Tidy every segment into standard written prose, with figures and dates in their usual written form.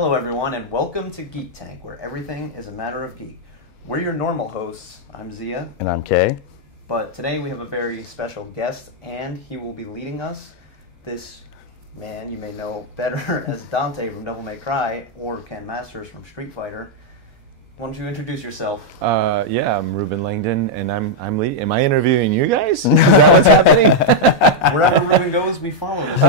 Hello everyone and welcome to Geek Tank, where everything is a matter of geek. We're your normal hosts. I'm Zia. And I'm Kay. But today we have a very special guest and he will be leading us. This man you may know better as Dante from Devil May Cry or Ken Masters from Street Fighter. Why don't you introduce yourself? Yeah, I'm Ruben Langdon, and I'm lead. Am I interviewing you guys? Is that what's happening? Wherever Ruben goes, we follow him.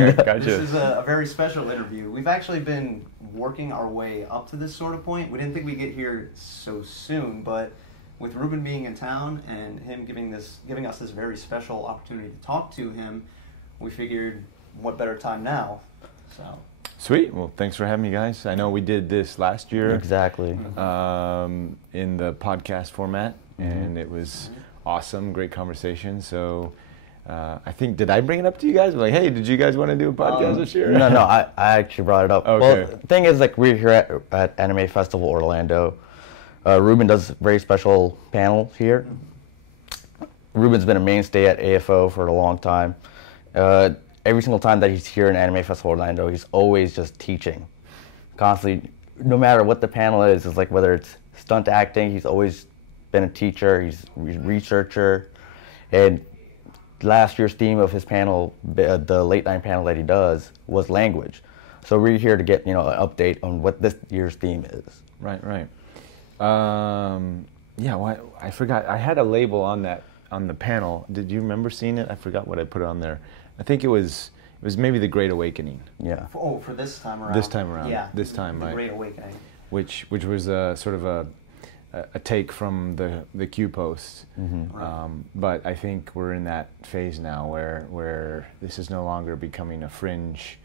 Okay, gotcha. This is a very special interview. We've actually been working our way up to this sort of point. We didn't think we'd get here so soon, but with Ruben being in town and him giving us this very special opportunity to talk to him, we figured what better time now. So. Sweet. Well, thanks for having me, guys. I know we did this last year. Exactly. In the podcast format, and it was awesome, great conversation. So I think, did I bring it up to you guys? Like, hey, did you guys want to do a podcast this year? No, I actually brought it up. Okay. Well, the thing is, like, we're here at Anime Festival Orlando. Ruben does a very special panel here. Ruben's been a mainstay at AFO for a long time. Every single time that he's here in Anime Festival Orlando, he's always just teaching. Constantly, no matter what the panel is, it's like whether it's stunt acting, he's always been a teacher, he's a researcher. And last year's theme of his panel, the late night panel that he does, was language. So we're here to get, an update on what this year's theme is. Right. Yeah, well, I forgot. I had a label on the panel. Did you remember seeing it? I forgot what I put on there. I think it was maybe the Great Awakening. Yeah. For this time around. This time around. Yeah. This time, the right. Great Awakening. Which was a sort of a take from the Q post. But I think we're in that phase now where this is no longer becoming a fringe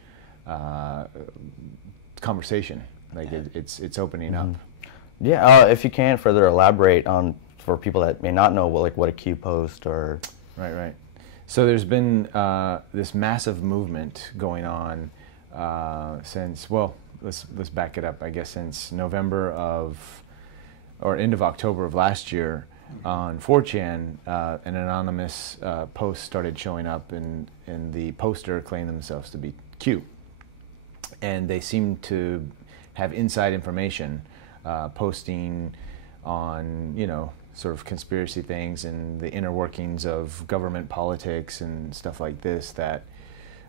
conversation. Like it's opening up. Yeah. If you can further elaborate on, for people that may not know what a Q post or. Right. So there's been this massive movement going on since, well, let's back it up, I guess, since November or end of October of last year on 4chan, an anonymous post started showing up, and the poster claimed themselves to be Q. And they seemed to have inside information, posting on, sort of conspiracy things and the inner workings of government politics and stuff like this, that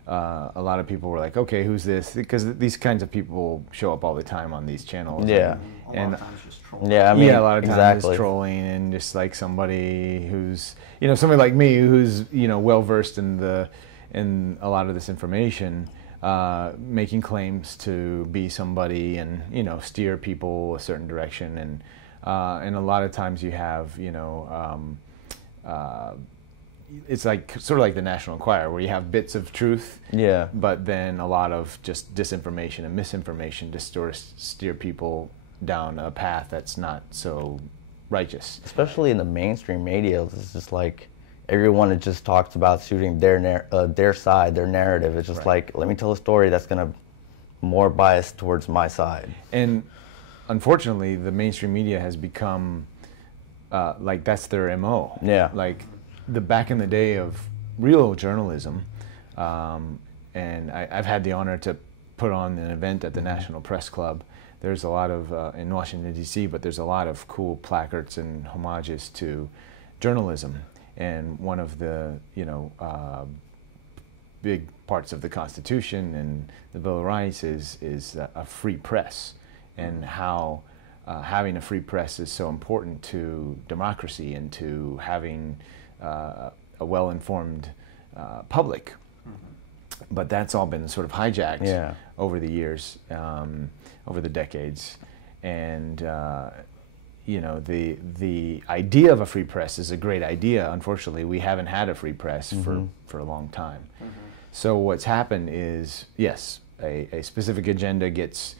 a lot of people were like, okay, who's this? Because these kinds of people show up all the time on these channels. Yeah. A lot of times just trolling. Yeah, a lot of times it's trolling, and just like somebody who's, somebody like me who's, well versed in a lot of this information, making claims to be somebody and, steer people a certain direction. And a lot of times you have, it's like sort of like the National Enquirer, where you have bits of truth, but then a lot of just disinformation and misinformation to steer people down a path that's not so righteous. Especially in the mainstream media, it's just like everyone just talks about shooting their side, their narrative. It's just like, let me tell a story that's gonna more biased towards my side. And unfortunately, the mainstream media has become like that's their MO. Yeah. Like the back in the day of real journalism, and I've had the honor to put on an event at the National Press Club. There's a lot of in Washington D.C., but there's a lot of cool placards and homages to journalism. And one of the big parts of the Constitution and the Bill of Rights is a free press, and how having a free press is so important to democracy and to having a well-informed public. But that's all been sort of hijacked over the years, over the decades. And the idea of a free press is a great idea. Unfortunately, we haven't had a free press for a long time. So what's happened is, yes, a specific agenda gets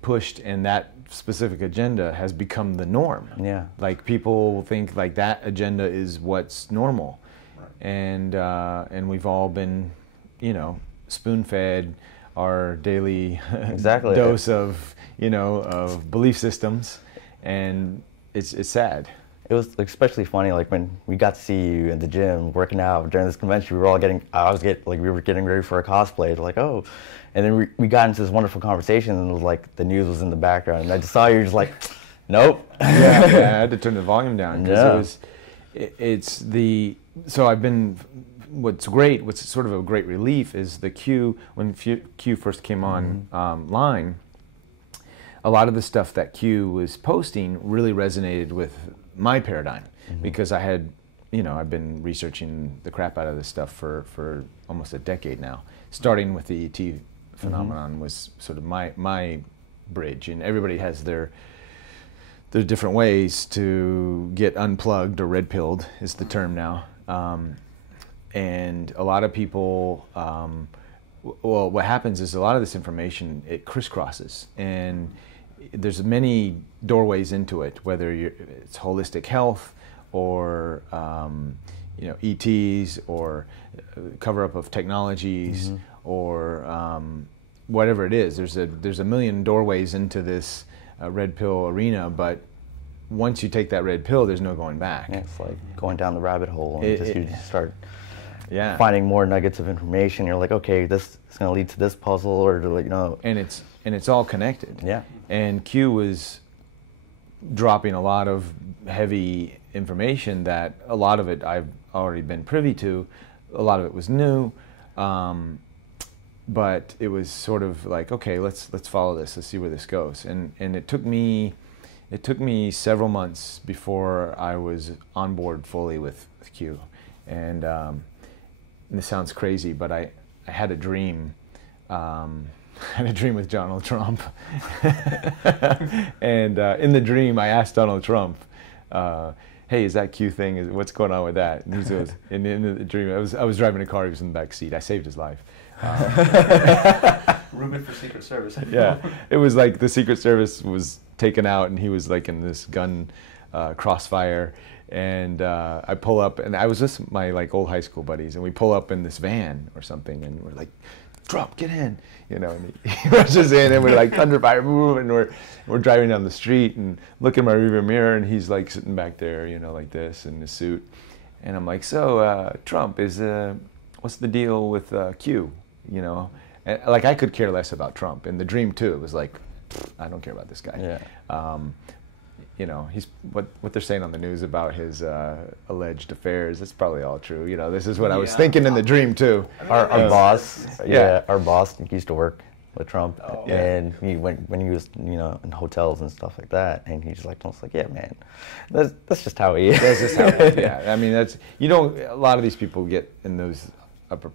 pushed, and that specific agenda has become the norm. Yeah. Like people think like that agenda is what's normal, and we've all been, spoon-fed our daily dose of, of belief systems, and it's sad. it was especially funny, like when we got to see you in the gym working out during this convention. We were all getting, we were getting ready for a cosplay. Like, oh, and then we got into this wonderful conversation, and it was like the news was in the background, and I just saw you, just like, nope. Yeah, I had to turn the volume down because it's the. So I've been. What's sort of a great relief is the Q, when Q first came on line, a lot of the stuff that Q was posting really resonated with my paradigm because I had, I've been researching the crap out of this stuff for almost a decade now. Starting with the ET phenomenon was sort of my bridge, and everybody has their different ways to get unplugged or red pilled is the term now. And a lot of people, well, what happens is a lot of this information, it crisscrosses, and there's many doorways into it, whether it's holistic health or ETs or cover-up of technologies or whatever it is. There's a million doorways into this red pill arena, but once you take that red pill, there's no going back. Yeah, it's like going down the rabbit hole, and you just start finding more nuggets of information. You're like, okay, this is going to lead to this puzzle, or to, And it's all connected. Yeah. And Q was dropping a lot of heavy information that a lot of it I've already been privy to. A lot of it was new, but it was sort of like, okay, let's follow this. Let's see where this goes. And it took me several months before I was on board fully with Q. And this sounds crazy, but I had a dream. I had a dream with Donald Trump. And in the dream, I asked Donald Trump, hey, is that Q thing, what's going on with that? And he goes, in the dream, I was driving a car, he was in the back seat. I saved his life. Ruben for Secret Service. Yeah, it was like the Secret Service was taken out, and he was like in this gun crossfire. And I pull up, and I was with my old high school buddies, and we pull up in this van or something, and we're like, Trump, get in, and he rushes in, and we're like, thunder fire, move, and we're driving down the street, and look in my rearview mirror, and he's like sitting back there, like this in his suit, and I'm like, so Trump, what's the deal with Q, and, I could care less about Trump. In the dream too, it was like, I don't care about this guy. Yeah. He's what they're saying on the news about his alleged affairs. It's probably all true. This is what I was thinking in the dream too. Our boss, our boss used to work with Trump, and when he was in hotels and stuff like that, and he's like, yeah, man, that's just how he is. That's just how he is. Yeah, I mean that's a lot of these people get in those upper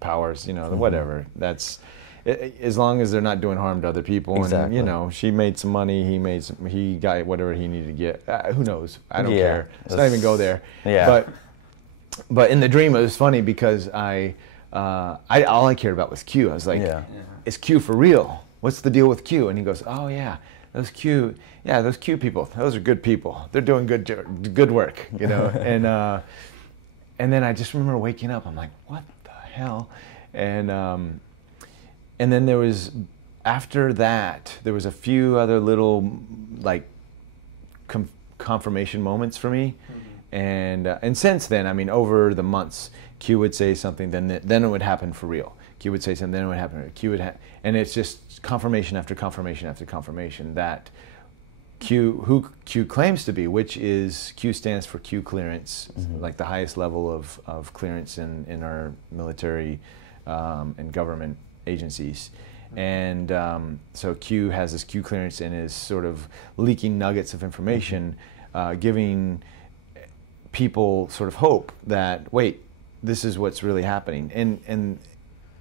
powers. Whatever. That's. As long as they're not doing harm to other people, exactly. And she made some money, he got whatever he needed to get. Who knows? I don't care. Let's not even go there. Yeah. But in the dream, it was funny because I all I cared about was Q. I was like, is Q for real? What's the deal with Q? And he goes, oh yeah, those Q people, those are good people. They're doing good work, and then I just remember waking up. I'm like, what the hell? And then after that, there was a few other little confirmation moments for me, and since then, I mean, over the months, Q would say something, then it would happen for real. Q would say something, then it would happen. And it's just confirmation after confirmation after confirmation that who Q claims to be, which is Q stands for Q clearance, like the highest level of clearance in our military and government agencies. And so Q has this Q clearance and is sort of leaking nuggets of information, giving people sort of hope that, wait, this is what's really happening. And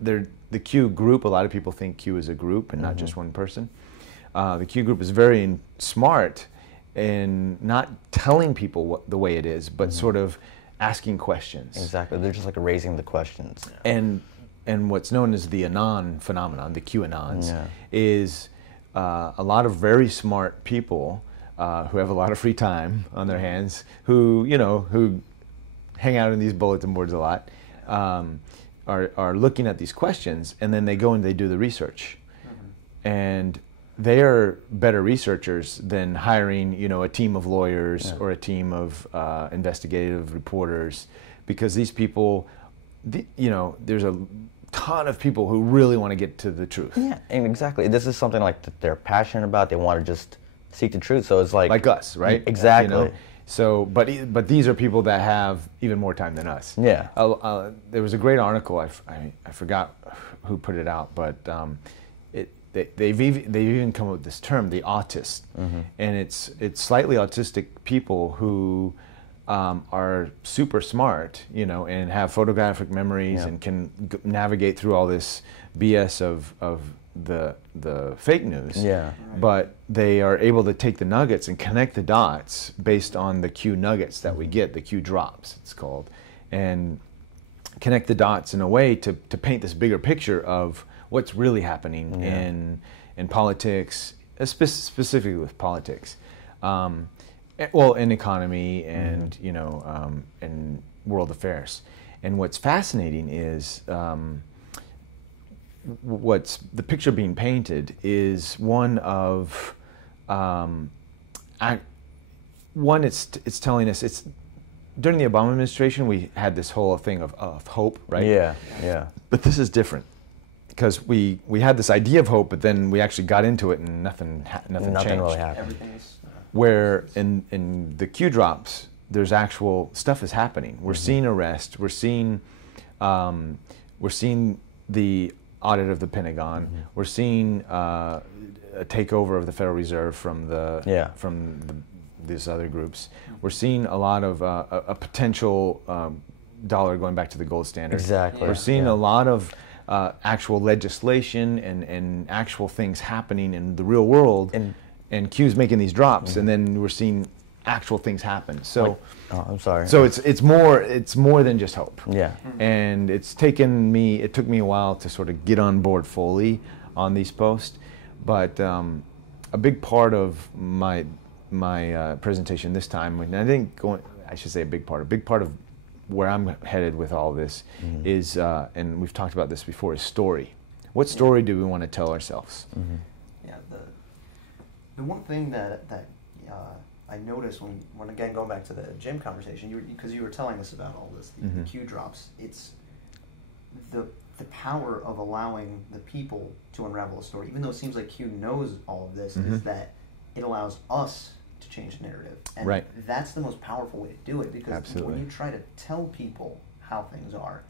the Q group, a lot of people think Q is a group and not just one person. The Q group is very smart in not telling people the way it is, but sort of asking questions. Exactly. They're just raising the questions. And what's known as the Anon phenomenon, the QAnons, is a lot of very smart people who have a lot of free time on their hands, who hang out in these bulletin boards a lot, are looking at these questions, and then they go and they do the research. And they are better researchers than hiring, a team of lawyers or a team of investigative reporters, because these people, there's a ton of people who really want to get to the truth. Yeah, and exactly. This is something like that they're passionate about. They want to just seek the truth. So it's like us, right? Exactly. So, but these are people that have even more time than us. Yeah. There was a great article. I forgot who put it out, but they've even come up with this term, the autist, and it's slightly autistic people who are super smart, and have photographic memories and can navigate through all this BS of the fake news. Yeah. But they are able to take the nuggets and connect the dots based on the Q nuggets that we get, the Q drops it's called, and connect the dots in a way to paint this bigger picture of what's really happening in politics, specifically with politics. In economy and and world affairs. And what's fascinating is what's the picture being painted is one of it's telling us it's during the Obama administration we had this whole thing of hope, right? Yeah. But this is different, because we had this idea of hope, but then we actually got into it and nothing changed. Really happened. Everything's Where in the Q drops, there's actual stuff is happening. We're seeing arrest. We're seeing the audit of the Pentagon. We're seeing a takeover of the Federal Reserve from these other groups. We're seeing a lot of a potential dollar going back to the gold standard. Exactly. We're seeing a lot of actual legislation and actual things happening in the real world. And Q's making these drops, and then we're seeing actual things happen. So, I'm sorry. So it's more than just hope. Yeah. And it took me a while to sort of get on board fully on these posts, but a big part of my presentation this time, and I think I should say a big part of where I'm headed with all this is, and we've talked about this before, is story. What story do we want to tell ourselves? Yeah, the one thing that I noticed when again going back to the gym conversation, because you were telling us about all this, the Q drops, it's the power of allowing the people to unravel a story, even though it seems like Q knows all of this, is that it allows us to change the narrative, and that's the most powerful way to do it, because when you try to tell people how things are,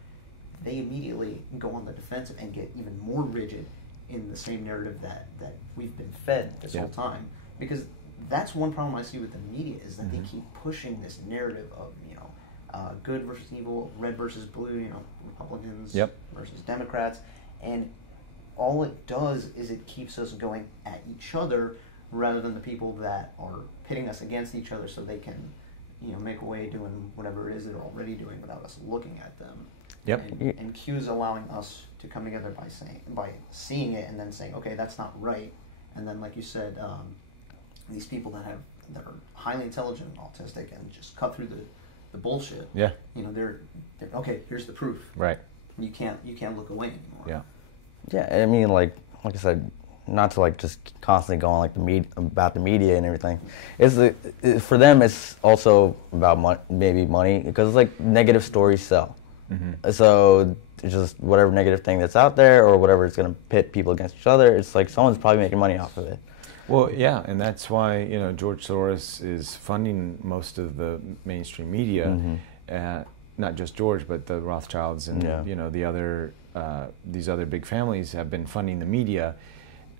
they immediately go on the defensive and get even more rigid in the same narrative that we've been fed this whole time. Because that's one problem I see with the media, is that they keep pushing this narrative of good versus evil, red versus blue, Republicans versus Democrats, and all it does is it keeps us going at each other rather than the people that are pitting us against each other, so they can make a way doing whatever it is they're already doing without us looking at them. And Q's allowing us to come together by seeing it and then saying, okay, that's not right. And then, like you said, these people that are highly intelligent and autistic and just cut through the bullshit. Yeah. They're okay. Here's the proof. Right. You can't look away anymore. Yeah. Yeah. I mean, like I said, not to just constantly go on about the media and everything. For them, it's also about maybe money, because it's negative stories sell. So it's just whatever negative thing that's out there or whatever is going to pit people against each other, it's like someone's probably making money off of it. Well, yeah, and that's why George Soros is funding most of the mainstream media, not just George, but the Rothschilds and the other these other big families have been funding the media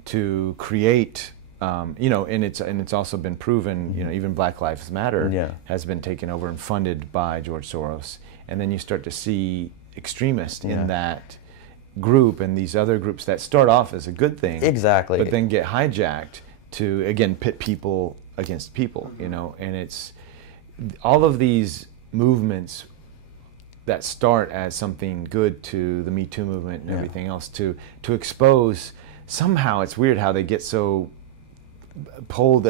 to create. And it's also been proven. Even Black Lives Matter has been taken over and funded by George Soros. And then you start to see extremists in that group and these other groups that start off as a good thing, but then get hijacked to again pit people against people. And it's all of these movements that start as something good to the Me Too movement and everything else to expose. Somehow it's weird how they get so pulled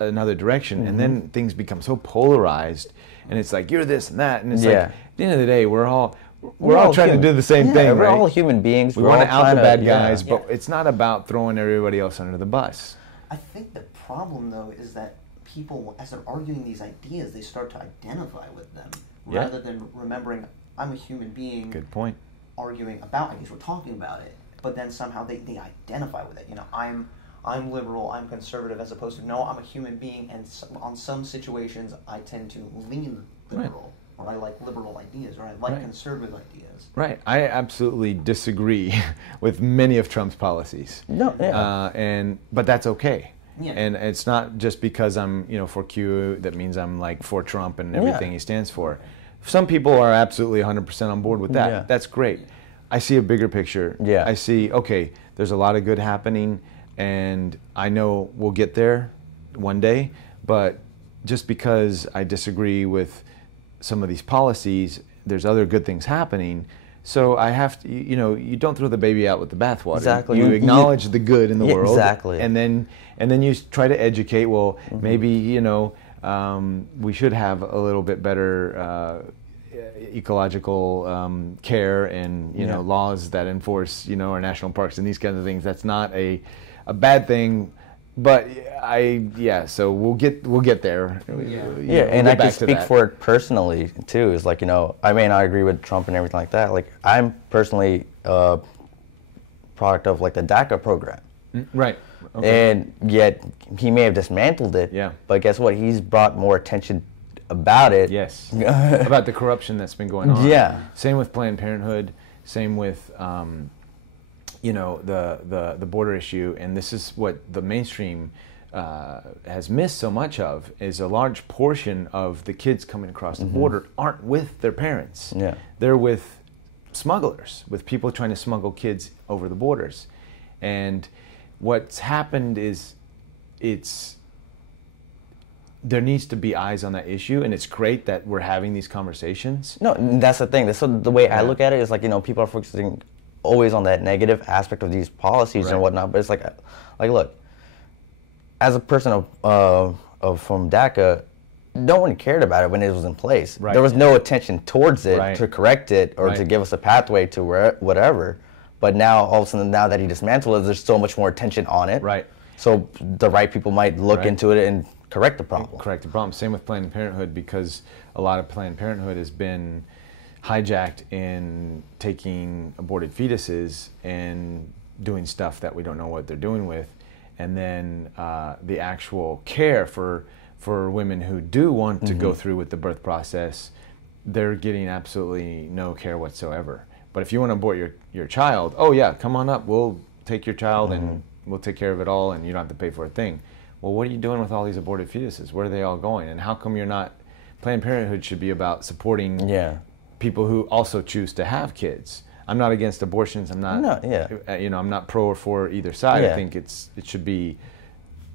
another direction, and then things become so polarized, and it's like you're this and that, and it's like at the end of the day we're all we're all trying to do the same thing, We're right? all human beings. We We're want all to out trying the bad yeah. guys, but it's not about throwing everybody else under the bus. I think the problem, though, is that people, as they're arguing these ideas, they start to identify with them Yeah. rather than remembering, I'm a human being Good point. arguing about ideas, we're talking about it, but then somehow they identify with it. You know, I'm liberal, I'm conservative, as opposed to, no, I'm a human being, and on some situations I tend to lean liberal, or I like liberal ideas, or I like conservative ideas. Right. I absolutely disagree with many of Trump's policies. No, yeah. But that's okay. Yeah. And it's not just because I'm, for Q that means I'm like for Trump and everything he stands for. Some people are absolutely 100% on board with that. Yeah. That's great. I see a bigger picture. Yeah. I see, okay, there's a lot of good happening, and I know we'll get there one day, but just because I disagree with some of these policies, there's other good things happening. So I have to, you don't throw the baby out with the bathwater. Exactly. You acknowledge the good in the world. Exactly. And then you try to educate. Well, maybe we should have a little bit better ecological care and laws that enforce our national parks and these kinds of things. That's not a bad thing. But so we'll get there. And I can speak for it personally too. Is like, I may not agree with Trump and everything like that. Like, I'm personally a product of like the DACA program. Right. Okay. And yet he may have dismantled it. Yeah. But guess what? He's brought more attention about it. Yes. About the corruption that's been going on. Yeah. Same with Planned Parenthood. Same with the border issue, and this is what the mainstream has missed so much of, is a large portion of the kids coming across the border aren't with their parents. Yeah. They're with smugglers, with people trying to smuggle kids over the borders. And what's happened is there needs to be eyes on that issue, and it's great that we're having these conversations. No, that's the thing. That's the way I look at it is like, people are focusing always on that negative aspect of these policies and whatnot, but it's like look, as a person from DACA, no one cared about it when it was in place. Right. There was no attention towards it to correct it or to give us a pathway to whatever. But now, all of a sudden, now that he dismantled it, there's so much more attention on it. Right. So the right people might look into it and correct the problem. Correct the problem. Same with Planned Parenthood, because a lot of Planned Parenthood has been hijacked in taking aborted fetuses and doing stuff that we don't know what they're doing with, and then the actual care for women who do want to go through with the birth process, they're getting absolutely no care whatsoever. But if you want to abort your child, oh yeah, come on up, we'll take your child and we'll take care of it all, and you don't have to pay for a thing. Well, what are you doing with all these aborted fetuses? Where are they all going? And how come you're not? Planned Parenthood should be about supporting people who also choose to have kids. I'm not against abortions. I'm not. I'm not pro or for either side. I think it should be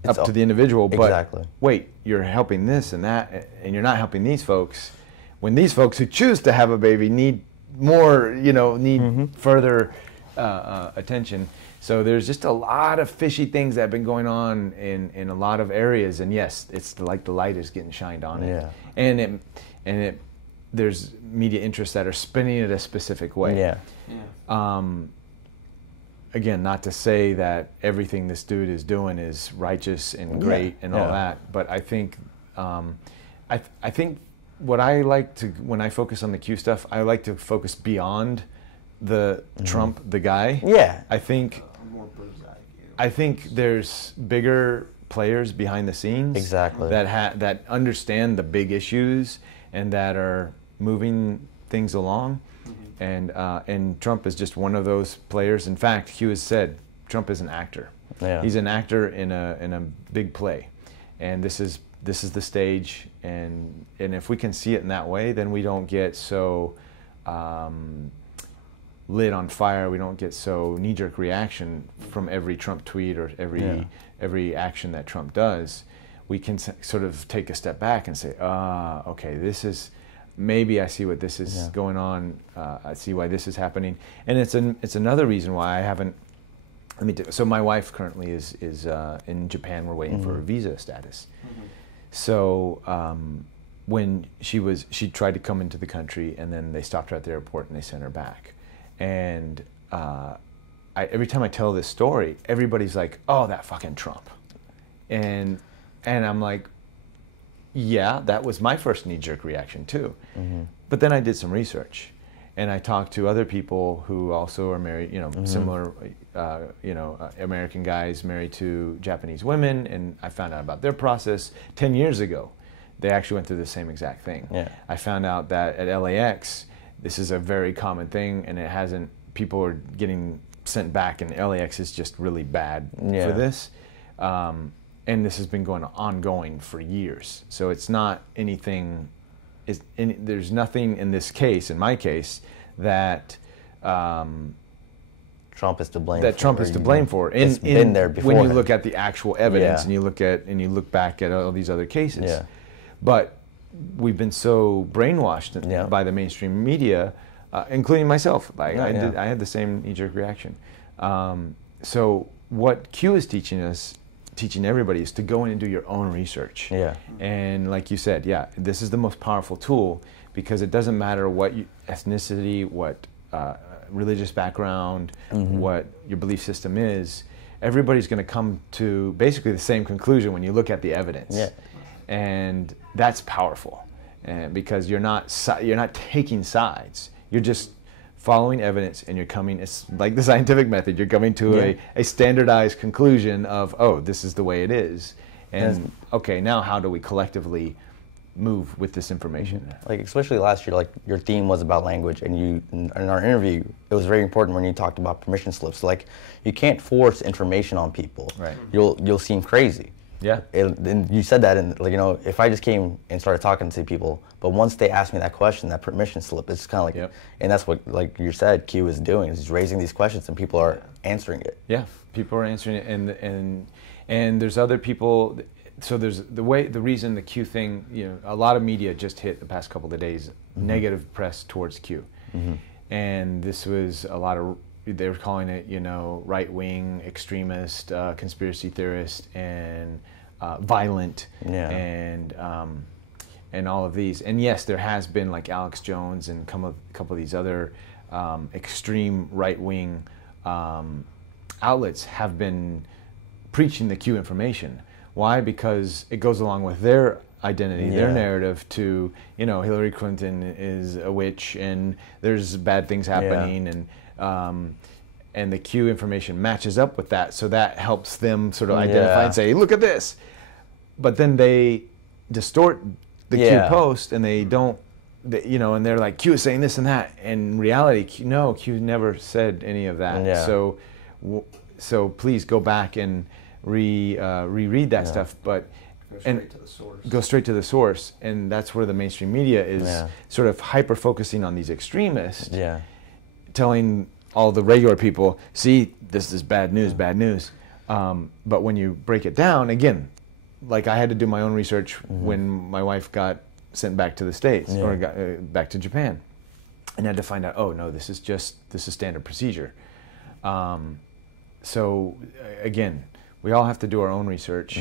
up to the individual. But wait, you're helping this and that, and you're not helping these folks. When these folks who choose to have a baby need more, need further attention. So there's just a lot of fishy things that have been going on in a lot of areas, and yes, it's like the light is getting shined on it, and there's media interests that are spinning it a specific way. Again, not to say that everything this dude is doing is righteous and great and all that, but I think I think what I like to, when I focus on the Q stuff, I like to focus beyond the Trump, the guy. I think there's bigger players behind the scenes that understand the big issues and that are moving things along, and Trump is just one of those players. In fact, Q has said Trump is an actor. He's an actor in a big play, and this is the stage, and if we can see it in that way, then we don't get so lit on fire. We don't get so knee-jerk reaction from every Trump tweet or every action that Trump does. We can sort of take a step back and say, okay, this is, maybe I see what this is going on. I see why this is happening, and it's another reason why I haven't. So my wife currently is in Japan. We're waiting for her visa status. So when she tried to come into the country, and then they stopped her at the airport and they sent her back. And every time I tell this story, everybody's like, "Oh, that fucking Trump," and I'm like, "Yeah, that was my first knee-jerk reaction too." Mm-hmm. But then I did some research, and I talked to other people who also are married, similar, American guys married to Japanese women, and I found out about their process 10 years ago. They actually went through the same exact thing. Yeah. I found out that at LAX, this is a very common thing, and people are getting sent back, and LAX is just really bad for this. And this has been ongoing for years. So it's not anything, there's nothing in this case, in my case, that Trump is to blame. That Trump is to blame for. It's been there before. When you look at the actual evidence, and you look back at all these other cases. Yeah. But we've been so brainwashed by the mainstream media, including myself. I had the same knee-jerk reaction. So what Q is teaching everybody is to go in and do your own research. Yeah. And like you said, this is the most powerful tool, because it doesn't matter what ethnicity, what religious background, what your belief system is. Everybody's going to come to basically the same conclusion when you look at the evidence. Yeah. And that's powerful, because you're not taking sides. You're just following evidence, and you're coming. It's like the scientific method. You're coming to a standardized conclusion of, oh, this is the way it is, and okay, now how do we collectively move with this information? Like especially last year, like your theme was about language, and in our interview, it was very important when you talked about permission slips. Like you can't force information on people. Right. You'll seem crazy. Yeah. And you said that, and if I just came and started talking to people, but once they asked me that question, that permission slip, it's kind of like, and that's what, like you said, Q is doing, is he's raising these questions, and people are answering it. Yeah, people are answering it, and there's other people. So there's the reason the Q thing, a lot of media just hit the past couple of days, negative press towards Q, and this was a lot of. They were calling it, right-wing, extremist, conspiracy theorist, and violent, and all of these. And yes, there has been, like Alex Jones and a couple of these other extreme right-wing outlets have been preaching the Q information. Why? Because it goes along with their identity, their narrative to, Hillary Clinton is a witch, and there's bad things happening, and the Q information matches up with that, so that helps them sort of identify and say, look at this. But then they distort the Q post, and they don't, and they're like, Q is saying this and that. In reality, Q never said any of that. Yeah. So please go back and reread that stuff, but go straight to the source. And that's where the mainstream media is sort of hyper focusing on these extremists, telling all the regular people, see, this is bad news. But when you break it down, again, like I had to do my own research when my wife got sent back to the States or got back to Japan, and had to find out, oh no, this is standard procedure. So again, we all have to do our own research.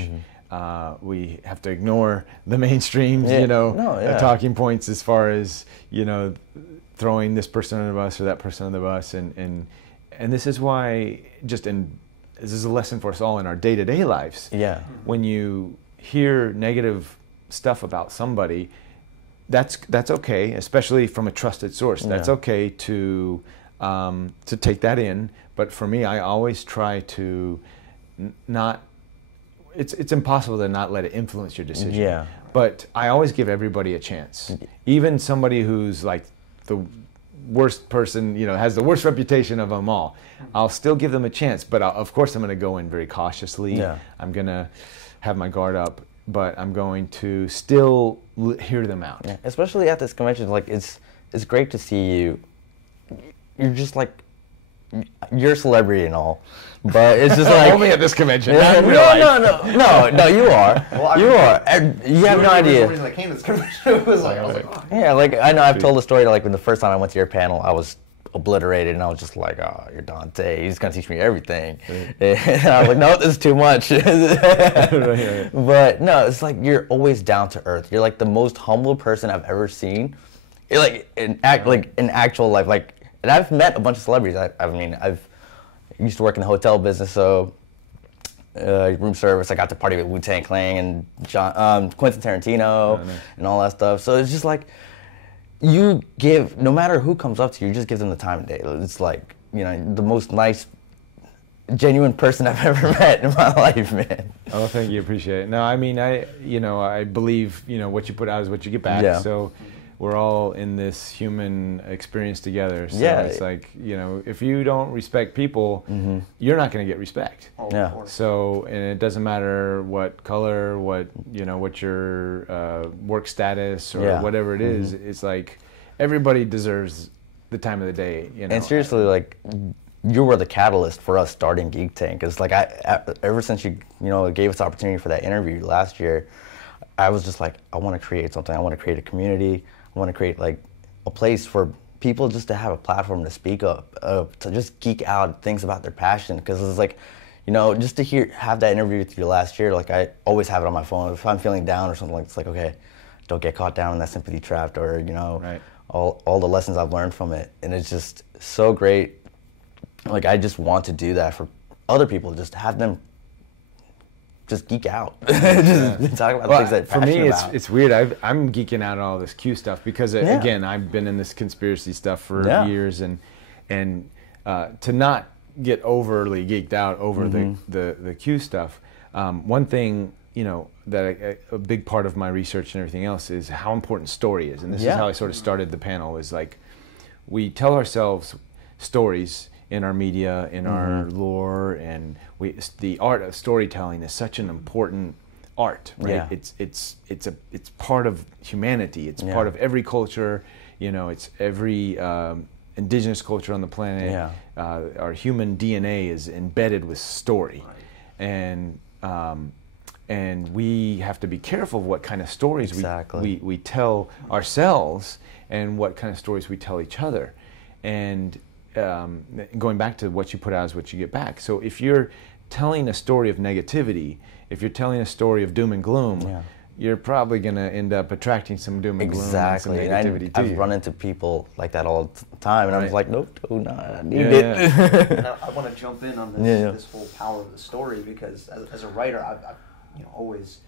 We have to ignore the mainstream, talking points as far as, throwing this person under the bus or that person under the bus. And this is why, this is a lesson for us all in our day-to-day lives. Yeah. When you hear negative stuff about somebody, that's okay, especially from a trusted source. That's okay to take that in. But for me, I always try to not. It's impossible to not let it influence your decision. Yeah. But I always give everybody a chance, even somebody who's like the worst person, has the worst reputation of them all. I'll still give them a chance, but of course I'm going to go in very cautiously. Yeah. I'm going to have my guard up, but I'm going to still hear them out. Yeah. Especially at this convention, like it's great to see you. You're just like, you're a celebrity and all, but it's just like only at this convention. No, you are. Well, you are. You have no idea. The reason I came to this convention was like, I was like, oh. Yeah, like I know I've told the story like when the first time I went to your panel, I was obliterated, and I was just like, oh, you're Dante, he's gonna teach me everything. And I was like, no, this is too much. Right. But no, it's like you're always down to earth. You're like the most humble person I've ever seen. Like in actual life, like, and I've met a bunch of celebrities. I've used to work in the hotel business, so room service. I got to party with Wu-Tang Clan and Quentin Tarantino and all that stuff. So it's just like, you give, no matter who comes up to you, you just give them the time of day. It's like, you know, the most nice, genuine person I've ever met in my life, man. Oh, thank you, appreciate it. No, I mean, I believe, what you put out is what you get back. Yeah. So we're all in this human experience together. So Yeah. it's like, if you don't respect people, you're not going to get respect. Oh, Yeah. of course. So, and it doesn't matter what color, what your work status or Yeah. whatever it is. It's like everybody deserves the time of the day. And seriously, like, you were the catalyst for us starting Geek Tank. Cause like ever since you gave us the opportunity for that interview last year, I was just like, I want to create something. I want to create a community. I want to create like a place for people just to have a platform to speak up, to just geek out things about their passion. Because it's like, just to have that interview with you last year, like I always have it on my phone. If I'm feeling down or something, like, it's like, okay, don't get caught down in that sympathy trap, or Right. all the lessons I've learned from it. And it's just so great. Like, I just want to do that for other people, just have them just geek out, just talk about things that for they're me, passionate about. it's weird. I'm geeking out on all this Q stuff because again, I've been in this conspiracy stuff for years, and to not get overly geeked out over the Q stuff. One thing that a big part of my research and everything else is how important story is, and this is how I sort of started the panel. Is like, we tell ourselves stories in our media, in our lore, and the art of storytelling is such an important art, right? Yeah. It's part of humanity. It's part of every culture. It's every indigenous culture on the planet. Yeah. Our human DNA is embedded with story, and we have to be careful of what kind of stories we tell ourselves and what kind of stories we tell each other. And going back to what you put out is what you get back. So if you're telling a story of negativity, if you're telling a story of doom and gloom, you're probably going to end up attracting some doom and gloom and some negativity to you. I've run into people like that all the time, and I'm just like, nope, I need it. And I want to jump in on this whole power of the story, because as a writer, I've always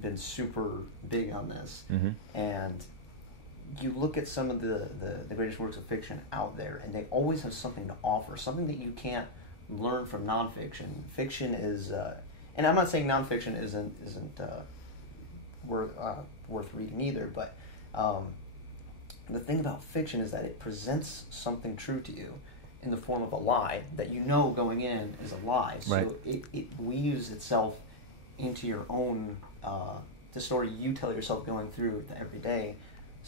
been super big on this. And you look at some of the greatest works of fiction out there, and they always have something to offer, something that you can't learn from nonfiction. Fiction is, and I'm not saying nonfiction isn't worth reading either, but the thing about fiction is that it presents something true to you in the form of a lie that going in is a lie. So it weaves itself into your own, the story you tell yourself going through every day,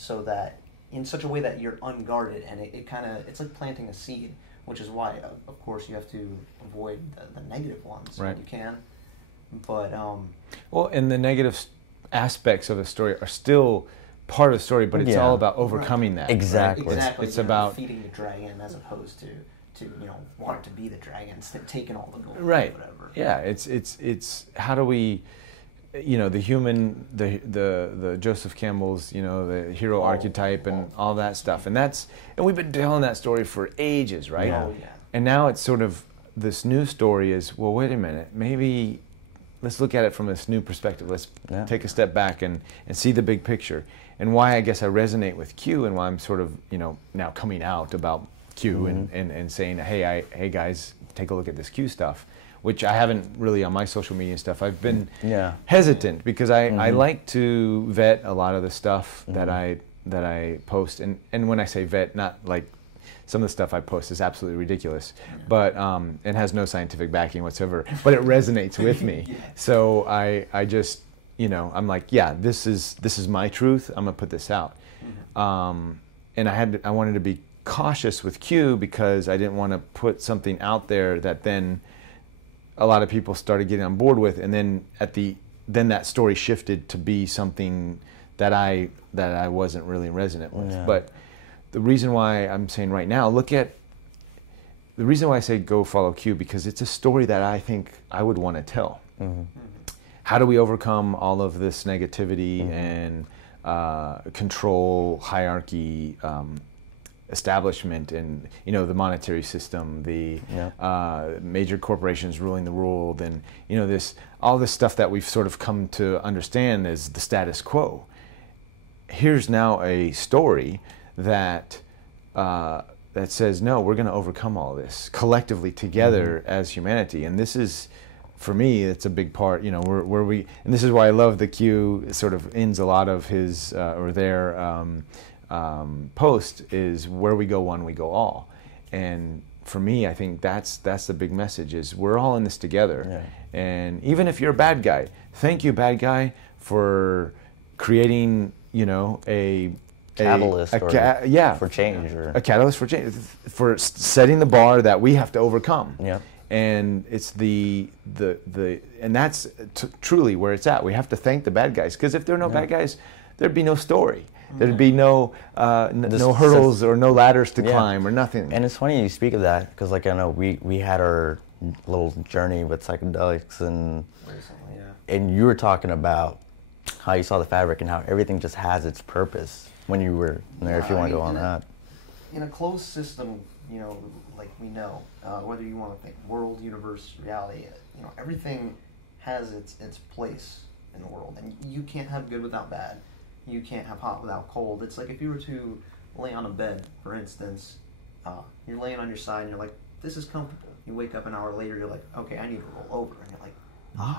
so that in such a way that you're unguarded, and it's like planting a seed, which is why, of course, you have to avoid the negative ones when you can. But well, and the negative aspects of a story are still part of the story, but it's all about overcoming that. Exactly. Right? Exactly. It's about feeding the dragon as opposed to wanting to be the dragon, instead of taking all the gold. Right. Or whatever. Yeah. It's how do we, the human, the Joseph Campbell's, the hero archetype and all that stuff, and we've been telling that story for ages, right? Oh, yeah. And now it's sort of this new story is, well, wait a minute, maybe let's look at it from this new perspective. Let's take a step back and see the big picture. And why I guess I resonate with Q, and why I'm sort of now coming out about Q and saying, hey guys, take a look at this Q stuff, which I haven't really on my social media and stuff. I've been hesitant because I like to vet a lot of the stuff that I post, and when I say vet, not like some of the stuff I post is absolutely ridiculous, but it has no scientific backing whatsoever, but it resonates with me. So I just, I'm like, this is my truth. I'm gonna put this out. And I wanted to be cautious with Q because I didn't want to put something out there that then a lot of people started getting on board with, and then then that story shifted to be something that I wasn't really resonant with. But the reason why I'm saying right now, the reason why I say go follow Q, because it's a story that I think I would want to tell. How do we overcome all of this negativity and control, hierarchy, establishment, and the monetary system, the major corporations ruling the world, and all this stuff that we've sort of come to understand as the status quo. Here's now a story that that says, no, we're going to overcome all this collectively together as humanity. And this is, for me, it's a big part, where we, and this is why I love the Q sort of ends a lot of his or their post, is where we go one, we go all. And for me, I think that's the big message, is we're all in this together. Yeah. And even if you're a bad guy, thank you, bad guy, for creating, a catalyst for change, or a catalyst for change, for setting the bar that we have to overcome. Yeah. And it's the and that's truly where it's at. We have to thank the bad guys, because if there are no bad guys, there'd be no story. There'd be no hurdles or no ladders to climb or nothing. And it's funny you speak of that, because I know we had our little journey with psychedelics, and Recently, and you were talking about how you saw the fabric and how everything just has its purpose when you were there. If you want to go on that. In a closed system, like we know, whether you want to think world, universe, reality, everything has its place in the world, and you can't have good without bad. You can't have hot without cold. It's like if you were to lay on a bed, for instance, you're laying on your side and you're like, this is comfortable. You wake up an hour later, you're like, okay, I need to roll over, and you're like,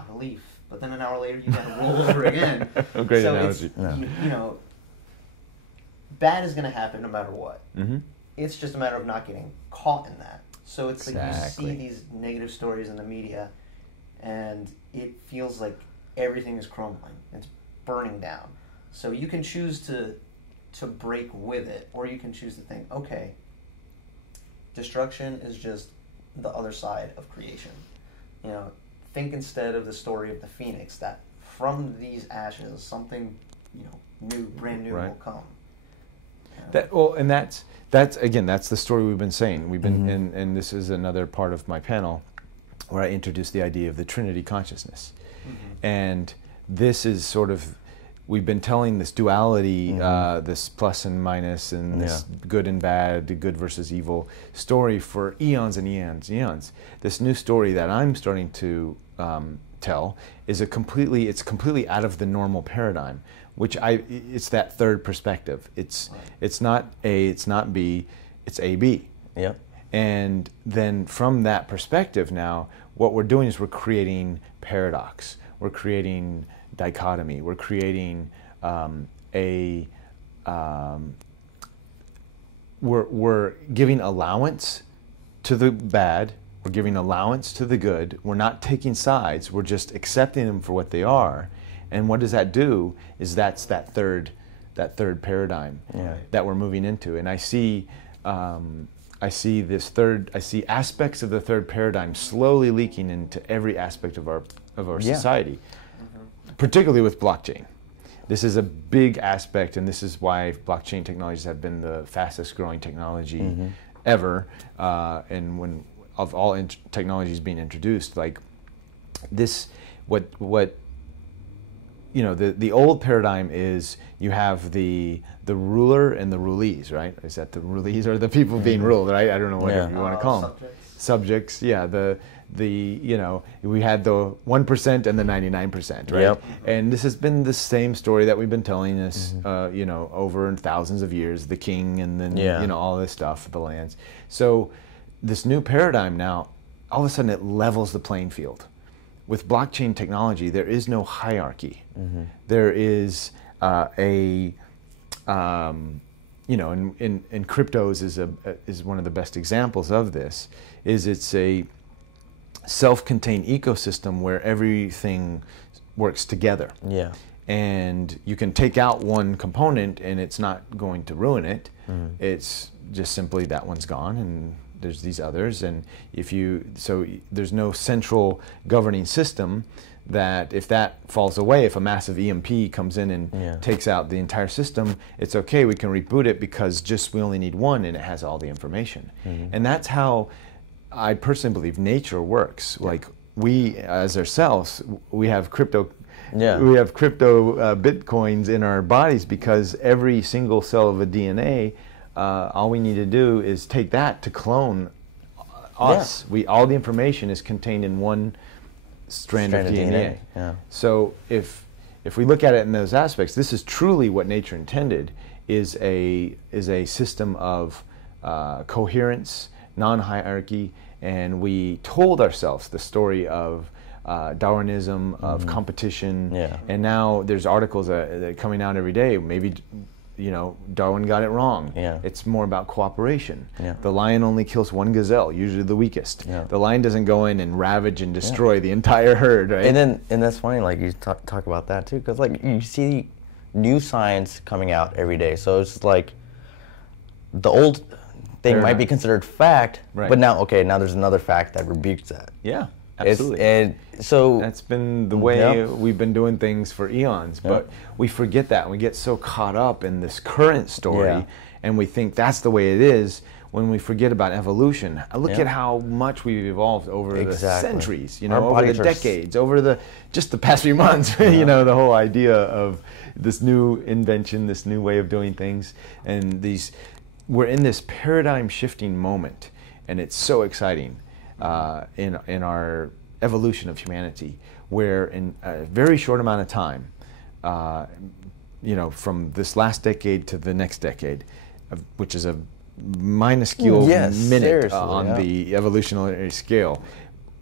relief. But then an hour later, you got to roll over again. Great so analogy. Bad is going to happen no matter what. Mm-hmm. It's just a matter of not getting caught in that. So it's Exactly. like you see these negative stories in the media, and it feels like everything is crumbling. It's burning down. So you can choose to break with it, or you can choose to think, okay, destruction is just the other side of creation. Think instead of the story of the phoenix, that from these ashes something new, brand new will come. And that's again, that's the story we've been saying. We've been and this is another part of my panel where I introduced the idea of the Trinity consciousness. And this is sort of, we've been telling this duality, this plus and minus, and this good and bad, the good versus evil story for eons and eons and eons. This new story that I'm starting to tell is it's completely out of the normal paradigm, which it's that third perspective. It's not A, it's not B, it's AB. Yeah. And then from that perspective now, what we're doing is we're creating paradox. We're creating dichotomy. We're creating we're giving allowance to the bad. We're giving allowance to the good. We're not taking sides. We're just accepting them for what they are. And what does that do? Is that's that third paradigm that we're moving into. And I see aspects of the third paradigm slowly leaking into every aspect of our society, particularly with blockchain. This is a big aspect, and this is why blockchain technologies have been the fastest growing technology ever. And when of all technologies being introduced, like this, the old paradigm is you have the ruler and the rulees, right? Is that the rulees or the people being ruled, right? I don't know whatever you want to call them. Subjects, yeah. We had the 1% and the 99%, right? Yep. And this has been the same story that we've been telling us, over thousands of years. The king, and then all this stuff, the lands. So this new paradigm now, all of a sudden, it levels the playing field. With blockchain technology, there is no hierarchy. There is in cryptos is one of the best examples of this. It's a self-contained ecosystem where everything works together. Yeah. and you can take out one component and it's not going to ruin it. It's just simply that one's gone and there's these others, and so there's no central governing system that if that falls away, if a massive EMP comes in and takes out the entire system, it's okay, we can reboot it because we only need one and it has all the information. And that's how I personally believe nature works. Like we, as ourselves, we have crypto bitcoins in our bodies because every single cell of a DNA, all we need to do is take that to clone us. All the information is contained in one strand of DNA. So if we look at it in those aspects, this is truly what nature intended, is a system of coherence, non-hierarchy, and we told ourselves the story of Darwinism, of competition, and now there's articles that are coming out every day. Maybe Darwin got it wrong. It's more about cooperation. The lion only kills one gazelle, usually the weakest. The lion doesn't go in and ravage and destroy the entire herd, right? And that's funny, like you talk about that too, because like you see new science coming out every day. So it's like the old thing might be considered fact, but now there's another fact that rebukes that. Yeah. Absolutely. And so that's been the way we've been doing things for eons, but we forget that. We get so caught up in this current story and we think that's the way it is when we forget about evolution. Look at how much we've evolved over the centuries, over the decades, over just the past few months, the whole idea of this new invention, this new way of doing things, and we're in this paradigm shifting moment, and it's so exciting. In our evolution of humanity, where in a very short amount of time, from this last decade to the next decade, which is a minuscule minute on the evolutionary scale,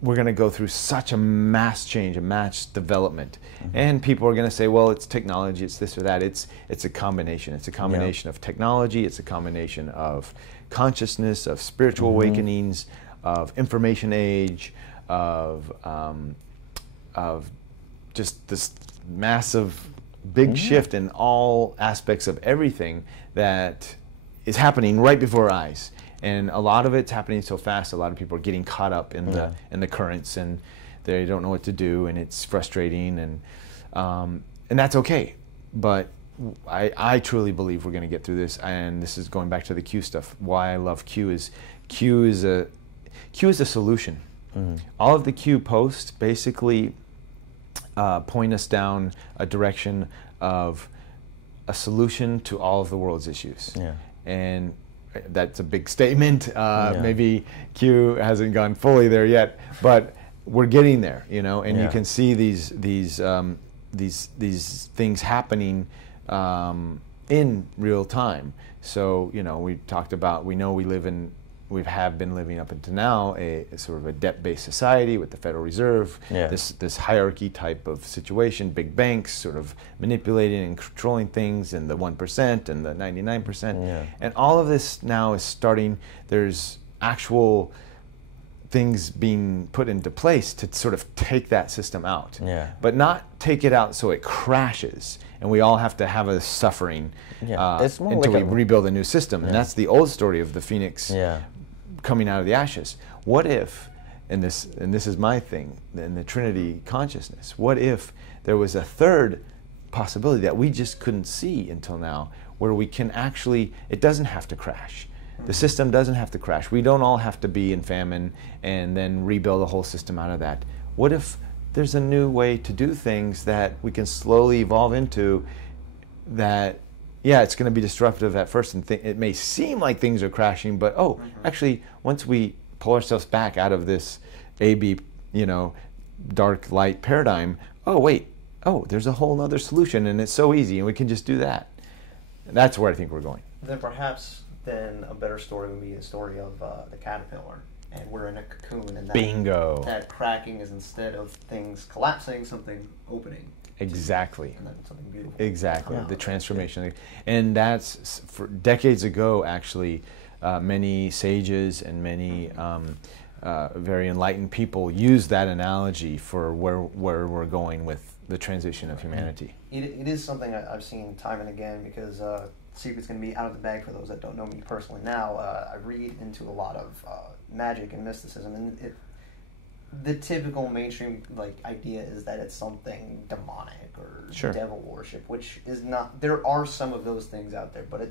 we're going to go through such a mass change, a mass development. And people are going to say, well, it's technology, it's this or that. It's a combination. It's a combination of technology, it's a combination of consciousness, of spiritual awakenings, of information age, of just this massive big shift in all aspects of everything that is happening right before our eyes. And a lot of it's happening so fast, a lot of people are getting caught up in the currents, and they don't know what to do, and it's frustrating, and that's okay. But I truly believe we're going to get through this, and this is going back to the Q stuff. Why I love Q is a solution. All of the Q posts basically point us down a direction of a solution to all of the world's issues. And that's a big statement. Maybe Q hasn't gone fully there yet, but we're getting there, and you can see these things happening in real time. So, we talked about, we know we have been living up until now a sort of a debt-based society with the Federal Reserve, this hierarchy type of situation, big banks sort of manipulating and controlling things, and the 1% and the 99%. And all of this now is starting, there's actual things being put into place to sort of take that system out. But not take it out so it crashes and we all have to have a suffering it's more until like we rebuild a new system. And that's the old story of the phoenix coming out of the ashes. What if, and this is my thing, in the Trinity consciousness, what if there was a third possibility that we just couldn't see until now, where we can actually, it doesn't have to crash. The system doesn't have to crash. We don't all have to be in famine and then rebuild the whole system out of that. What if there's a new way to do things that we can slowly evolve into that, it's going to be disruptive at first, and it may seem like things are crashing, but actually, once we pull ourselves back out of this AB, dark light paradigm, there's a whole other solution, and it's so easy, and we can just do that. That's where I think we're going. Then perhaps a better story would be the story of the caterpillar, and we're in a cocoon, and that cracking is, instead of things collapsing, something opening. Exactly. And then something beautiful. Exactly. The transformation. And that's, for decades ago, actually, many sages and many very enlightened people use that analogy for where we're going with the transition of humanity. It is something I've seen time and again, because secret's going to be out of the bag for those that don't know me personally now. I read into a lot of magic and mysticism, and the typical mainstream idea is that it's something demonic or Sure. devil worship, which is not. There are some of those things out there, but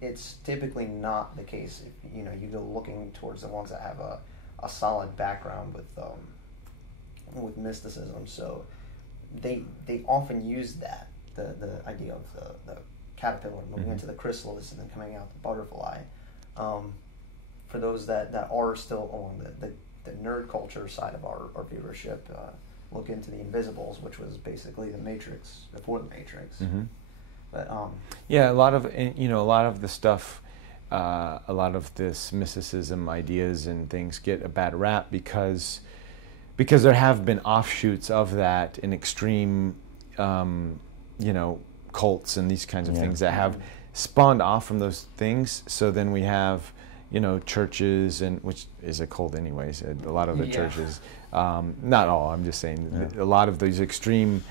it's typically not the case. If you go looking towards the ones that have a solid background with mysticism. So they often use that the idea of the caterpillar moving into the chrysalis and then coming out the butterfly. For those that are still on the nerd culture side of our viewership, look into the Invisibles, which was basically the Matrix before the Matrix. Mm-hmm. But yeah, a lot of the stuff, a lot of this mysticism ideas and things get a bad rap because there have been offshoots of that in extreme, cults and these kinds of things that have spawned off from those things. So then we have, churches, and which is a cult anyways. A lot of the churches, not all. I'm just saying a lot of these extreme,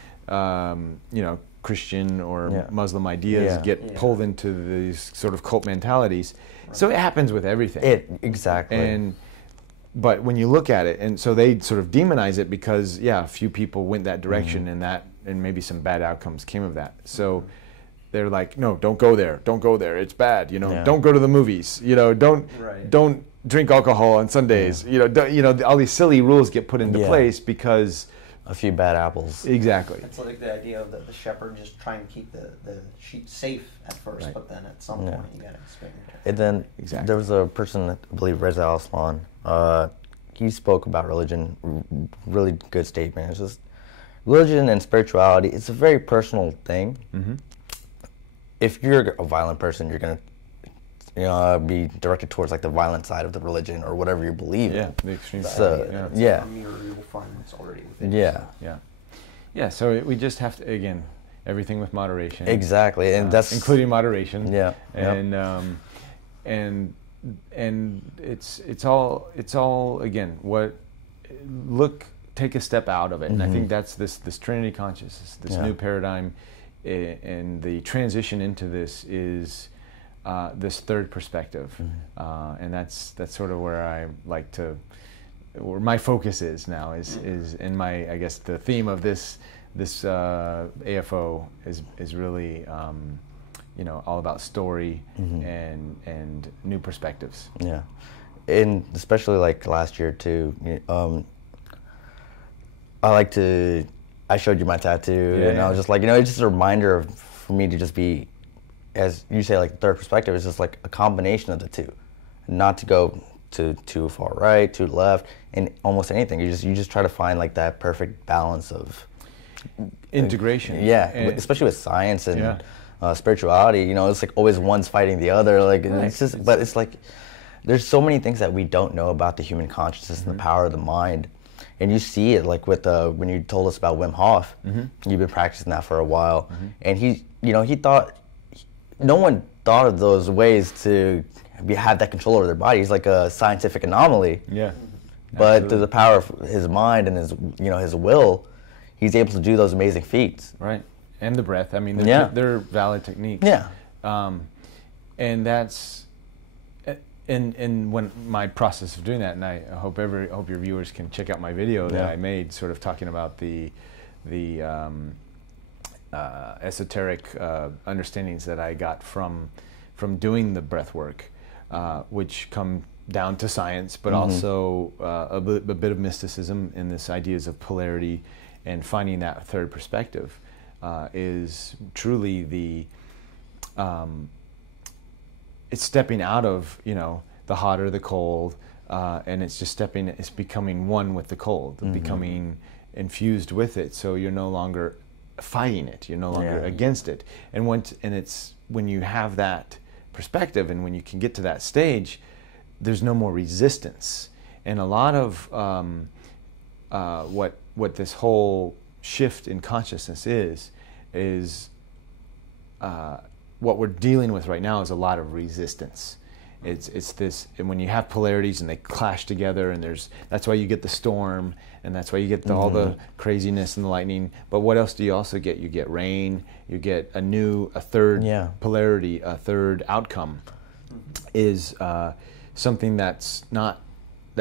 Christian or Muslim ideas get pulled into these sort of cult mentalities. Right. So it happens with everything. Exactly. But when you look at it, and so they sort of demonize it because a few people went that direction, and maybe some bad outcomes came of that. So they're like, no, don't go there, it's bad. Don't go to the movies. Don't drink alcohol on Sundays. All these silly rules get put into place because a few bad apples. Exactly. It's like the idea of the shepherd just trying to keep the sheep safe at first, but then at some point you got to expand it. And then there was a person, I believe Reza Aslan, he spoke about religion, really good statement. It's just religion and spirituality, it's a very personal thing. Mm-hmm. If you're a violent person, you're going to be directed towards the violent side of the religion or whatever you believe in. The extreme side. So, Mirror you'll find what's already within. Yeah, so we just have to, again, everything with moderation. Exactly, and that's including moderation. Yeah. And it's all again, take a step out of it. And I think that's this Trinity consciousness, this new paradigm, and the transition into this is this third perspective, and that's sort of where I like to, where my focus is now is in my, I guess the theme of this AFO is really all about story and new perspectives. Yeah, and especially last year too. I showed you my tattoo, and I was just it's just a reminder for me to just be, as you say, third perspective is just a combination of the two, not to go too far right, too left, in almost anything. You just try to find that perfect balance of integration. Especially with science and spirituality. It's always one's fighting the other. It's just, but it's there's so many things that we don't know about the human consciousness and the power of the mind. And you see it with when you told us about Wim Hof. You've been practicing that for a while, and he thought no one thought of those ways to have that control over their body. He's like a scientific anomaly. Yeah. But through the power of his mind and his will, he's able to do those amazing feats. Right. And the breath. I mean, they're valid techniques. Yeah. And that's. And when my process of doing that, and I hope your viewers can check out my video that I made, sort of talking about the esoteric understandings that I got from doing the breath work, which come down to science, but also a bit of mysticism in this ideas of polarity, and finding that third perspective is truly the. It's stepping out of the hot or the cold, and it's becoming one with the cold, becoming infused with it. So you're no longer fighting it, you're no longer against it. And it's when you have that perspective, and when you can get to that stage, there's no more resistance. And a lot of what this whole shift in consciousness is what we're dealing with right now is a lot of resistance. It's this, and when you have polarities and they clash together, and that's why you get the storm, and that's why you get all the craziness and the lightning. But what else do you also get? You get rain. You get a third polarity, a third outcome. Is something that's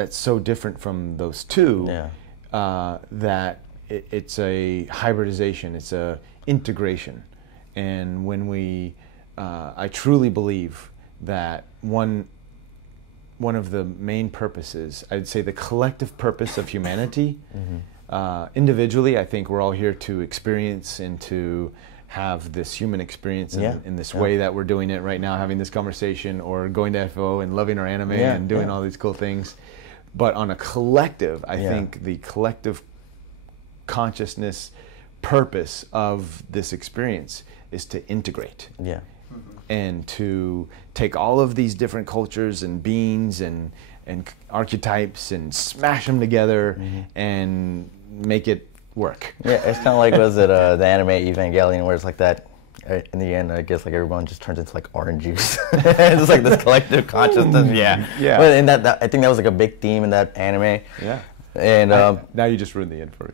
so different from those two that it's a hybridization. It's a integration, and when I truly believe that one of the main purposes, I'd say the collective purpose of humanity, individually, I think we're all here to experience and to have this human experience in this way that we're doing it right now, having this conversation, or going to FO and loving our anime and doing all these cool things. But on a collective, I think the collective consciousness purpose of this experience is to integrate. And to take all of these different cultures and beings and archetypes and smash them together and make it work. Yeah, it's kind of like, was it the anime Evangelion, where it's like that, in the end, I guess like everyone just turns into like orange juice. It's like this collective consciousness. But in that, I think that was like a big theme in that anime. And now you just ruined the end for me.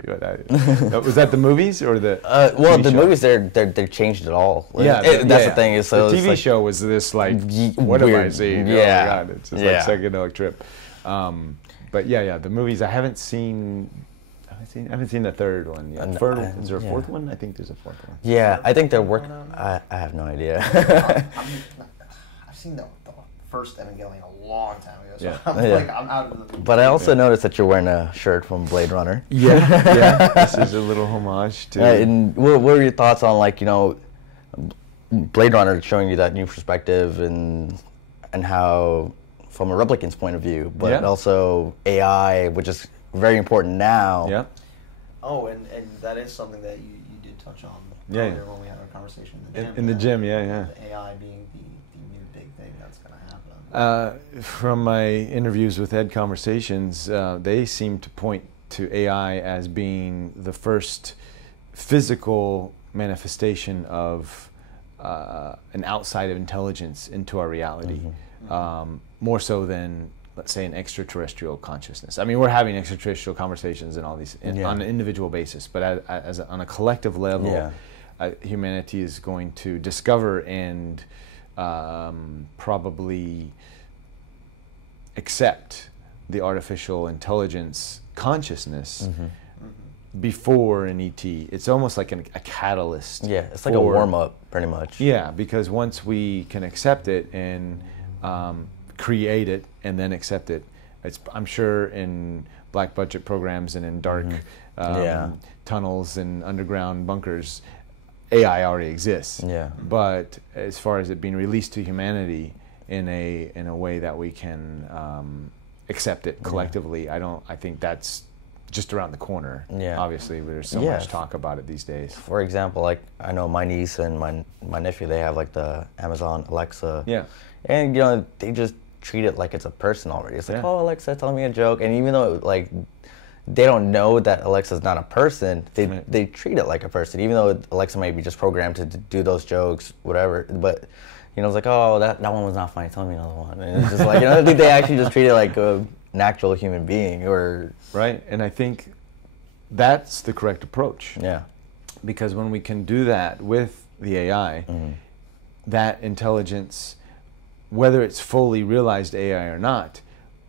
Was that the movies or the? Well, the movies they changed it all. That's the thing. Is so the TV show was this like, what have I seen? Oh my God, it's just like psychedelic trip. But the movies I haven't seen. I haven't seen the third one yet. Is there a fourth one? I think there's a fourth one. Yeah, I think they're working. I have no idea. I've seen the first Evangelion a long time ago, so I'm out of the... But I also noticed that you're wearing a shirt from Blade Runner. This is a little homage to... and what were your thoughts on, like, Blade Runner showing you that new perspective and how, from a replicant's point of view, but also AI, which is very important now. Oh, and that is something that you did touch on earlier when we had our conversation in the gym. The AI being the new big thing that's going to happen. From my interviews with Ed Conversations, they seem to point to AI as being the first physical manifestation of an outside of intelligence into our reality, more so than, let's say, an extraterrestrial consciousness. I mean, we're having extraterrestrial conversations and all these on an individual basis, but on a collective level, humanity is going to discover and probably accept the artificial intelligence consciousness before an ET. It's almost like a catalyst. Yeah, it's like a warm-up, pretty much. Yeah, because once we can accept it and create it and then accept it, I'm sure in black budget programs and in dark tunnels and underground bunkers, AI already exists. But as far as it being released to humanity in a way that we can accept it collectively, I think that's just around the corner. Obviously, there's so much talk about it these days. For example, like, I know my niece and my nephew, they have like the Amazon Alexa. And they just treat it like it's a person already. It's like, oh, Alexa, tell me a joke. And even though like they don't know that Alexa's not a person, they treat it like a person, even though Alexa might be just programmed to do those jokes, whatever. But it's like, oh, that one was not funny, tell me another one. And it's just like, I think they actually just treat it like an actual human being. Right, and I think that's the correct approach. Because when we can do that with the AI, that intelligence, whether it's fully realized AI or not,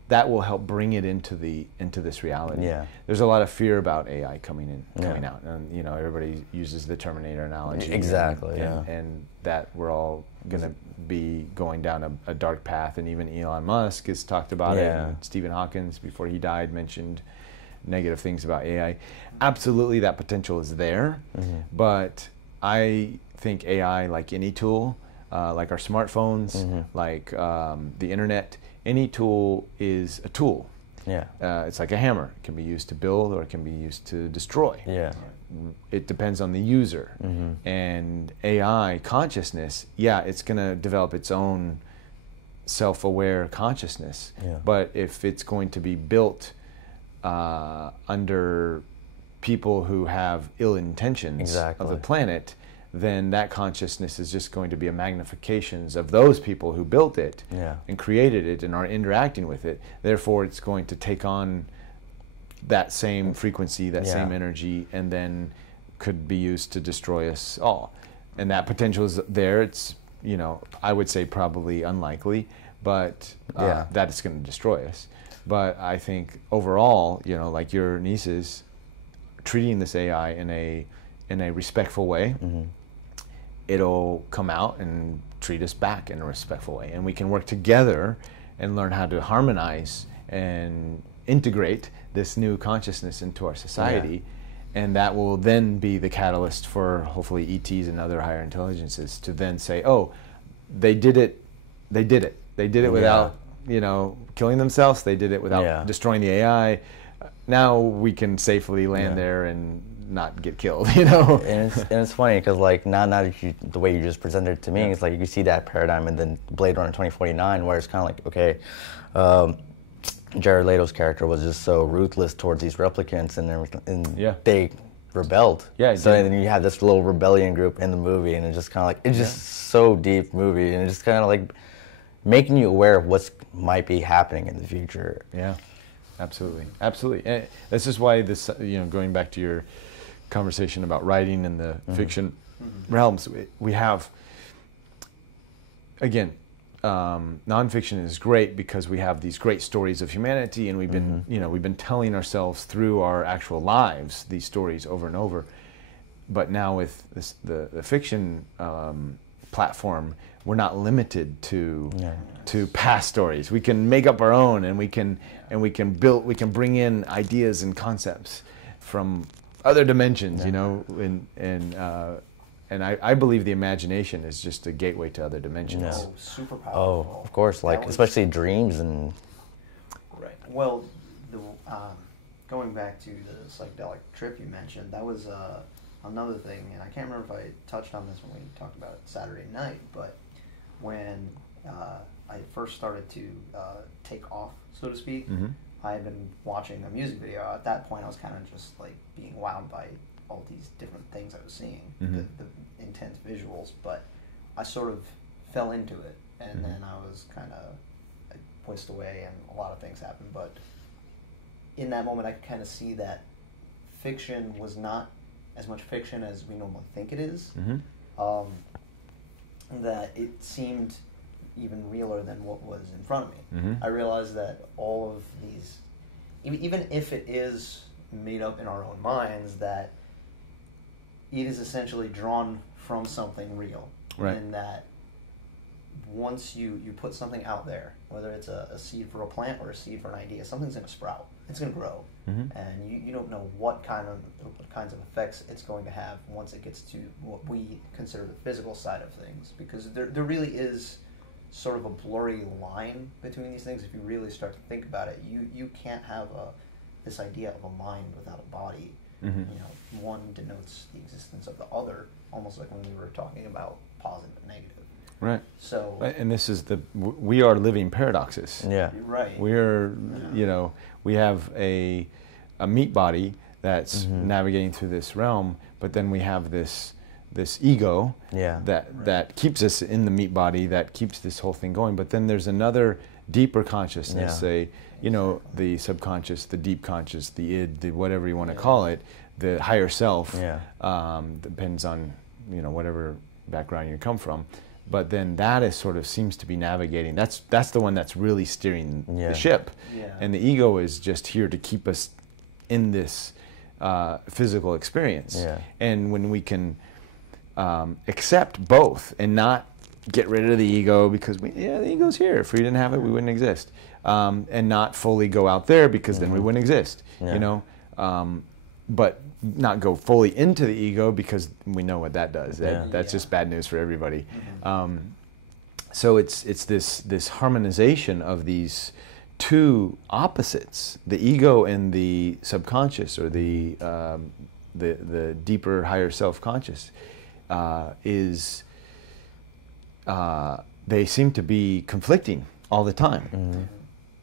that will help bring it into this reality. There's a lot of fear about AI coming out, and everybody uses the Terminator analogy. Exactly. And that we're all gonna be going down a dark path, and even Elon Musk has talked about it. And Stephen Hawkins, before he died, mentioned negative things about AI. Absolutely, that potential is there, but I think AI, like any tool, like our smartphones, like the internet, any tool is a tool. It's like a hammer. It can be used to build or it can be used to destroy. It depends on the user. And AI consciousness, it's going to develop its own self-aware consciousness. But if it's going to be built under people who have ill intentions of the planet, then that consciousness is just going to be a magnifications of those people who built it and created it and are interacting with it. Therefore, it's going to take on that same frequency, that same energy, and then could be used to destroy us all. And that potential is there. It's, you know, I would say probably unlikely, but that it's going to destroy us. But I think overall, you know, like your nieces, treating this AI in a respectful way, it'll come out and treat us back in a respectful way. And we can work together and learn how to harmonize and integrate this new consciousness into our society. And that will then be the catalyst for hopefully ETs and other higher intelligences to then say, oh, they did it without, you know, killing themselves. They did it without destroying the AI. Now we can safely land there and not get killed, you know. And it's funny because like now that the way you just presented it to me, it's like you see that paradigm, and then Blade Runner 2049, where it's kind of like, okay, Jared Leto's character was just so ruthless towards these replicants, and they rebelled. So then you have this little rebellion group in the movie, and it's just kind of like, it's just so deep movie, and it's just kind of like making you aware of what might be happening in the future. Yeah, absolutely, absolutely. And this is why this, you know, going back to your conversation about writing in the fiction realms, we have, again, nonfiction is great because we have these great stories of humanity, and we've been, you know, we've been telling ourselves through our actual lives these stories over and over. But now with this, the fiction platform, we're not limited to past stories. We can make up our own, and we can bring in ideas and concepts from other dimensions, you know, and I believe the imagination is just a gateway to other dimensions. Oh, super powerful. Oh, of course, like especially dreams and. Right. Well, going back to the psychedelic trip you mentioned, that was another thing, and I can't remember if I touched on this when we talked about it Saturday night, but when I first started to take off, so to speak, I had been watching a music video. At that point, I was kind of just like being wowed by all these different things I was seeing, the intense visuals, but I sort of fell into it, and then I was kind of pushed away, and a lot of things happened, but in that moment I could kind of see that fiction was not as much fiction as we normally think it is, that it seemed even realer than what was in front of me. I realized that all of these, even if it is made up in our own minds, that it is essentially drawn from something real. Right. And that once you put something out there, whether it's a seed for a plant or a seed for an idea, something's going to sprout. It's going to grow. And you don't know what kinds of effects it's going to have once it gets to what we consider the physical side of things. Because there really is sort of a blurry line between these things. If you really start to think about it, you can't have this idea of a mind without a body. You know, one denotes the existence of the other, almost like when we were talking about positive and negative. Right. So, and this is we are living paradoxes. Yeah. Right. We're, you know, we have a meat body that's navigating through this realm, but then we have this ego that keeps us in the meat body, that keeps this whole thing going. But then there's another deeper consciousness, you know, the subconscious, the deep conscious, the id, the whatever you want to call it, the higher self. Depends on, you know, whatever background you come from. But then that is sort of seems to be navigating. That's the one that's really steering the ship, and the ego is just here to keep us in this physical experience. And when we can accept both and not get rid of the ego, because the ego's here. If we didn't have it, we wouldn't exist. And not fully go out there, because then we wouldn't exist. You know, but not go fully into the ego, because we know what that does. That's just bad news for everybody. So it's this harmonization of these two opposites, the ego and the subconscious, or the deeper, higher self-conscious, they seem to be conflicting all the time.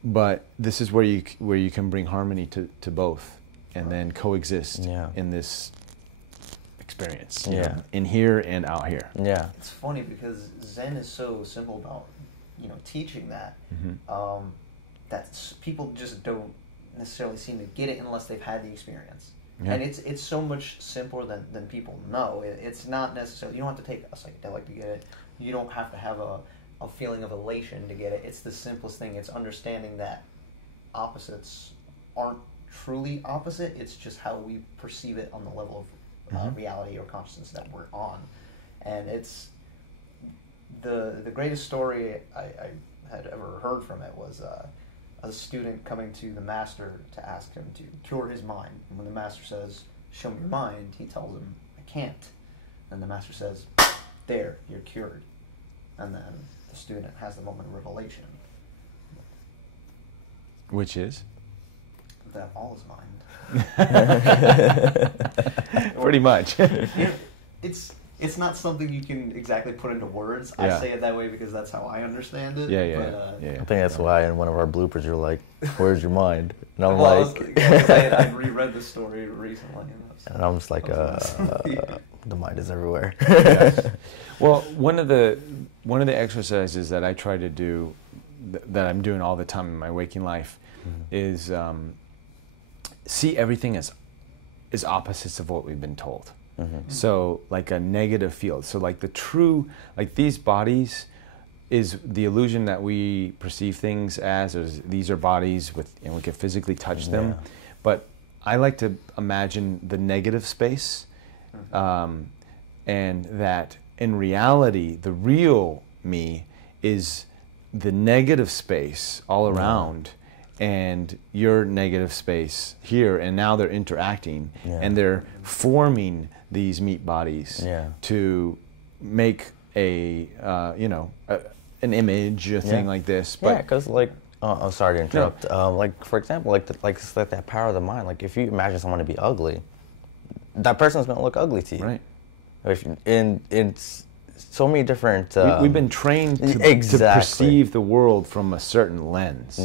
But this is where you can bring harmony to both, and then coexist in this experience. You Yeah. know, in here and out here. Yeah. It's funny because Zen is so simple about, teaching that, that people just don't necessarily seem to get it unless they've had the experience. Yeah. And it's so much simpler than people know. It's not necessarily, you don't have to take a psychedelic to get it. You don't have to have a feeling of elation to get it. It's the simplest thing. It's understanding that opposites aren't truly opposite. It's just how we perceive it on the level of reality or consciousness that we're on. And it's the greatest story I had ever heard from it was a student coming to the master to ask him to cure his mind. And when the master says, "Show me your mind," he tells him, "I can't." And the master says, "There, you're cured." And then the student has the moment of revelation. Which is? That all is mind. Pretty much. It's not something you can exactly put into words. Yeah. I say it that way because that's how I understand it. Yeah. I think that's why in one of our bloopers you're like, "Where's your mind?" And I'm Well, like, I reread the story recently. and I'm just like, the mind is everywhere. Yes. Well, one of the exercises that I try to do, that I'm doing all the time in my waking life, is see everything as opposites of what we've been told. So like a negative field. So like these bodies is the illusion that we perceive things as, these are bodies with, we can physically touch them. But I like to imagine the negative space, and that in reality, the real me is the negative space all around, and your negative space here, and now they're interacting, and they're forming these meat bodies to make an image, a thing like this. But because I'm sorry to interrupt. Like for example, it's like that power of the mind. Like if you imagine someone to be ugly, that person's gonna look ugly to you. Right. It's so many different. We've been trained to perceive the world from a certain lens,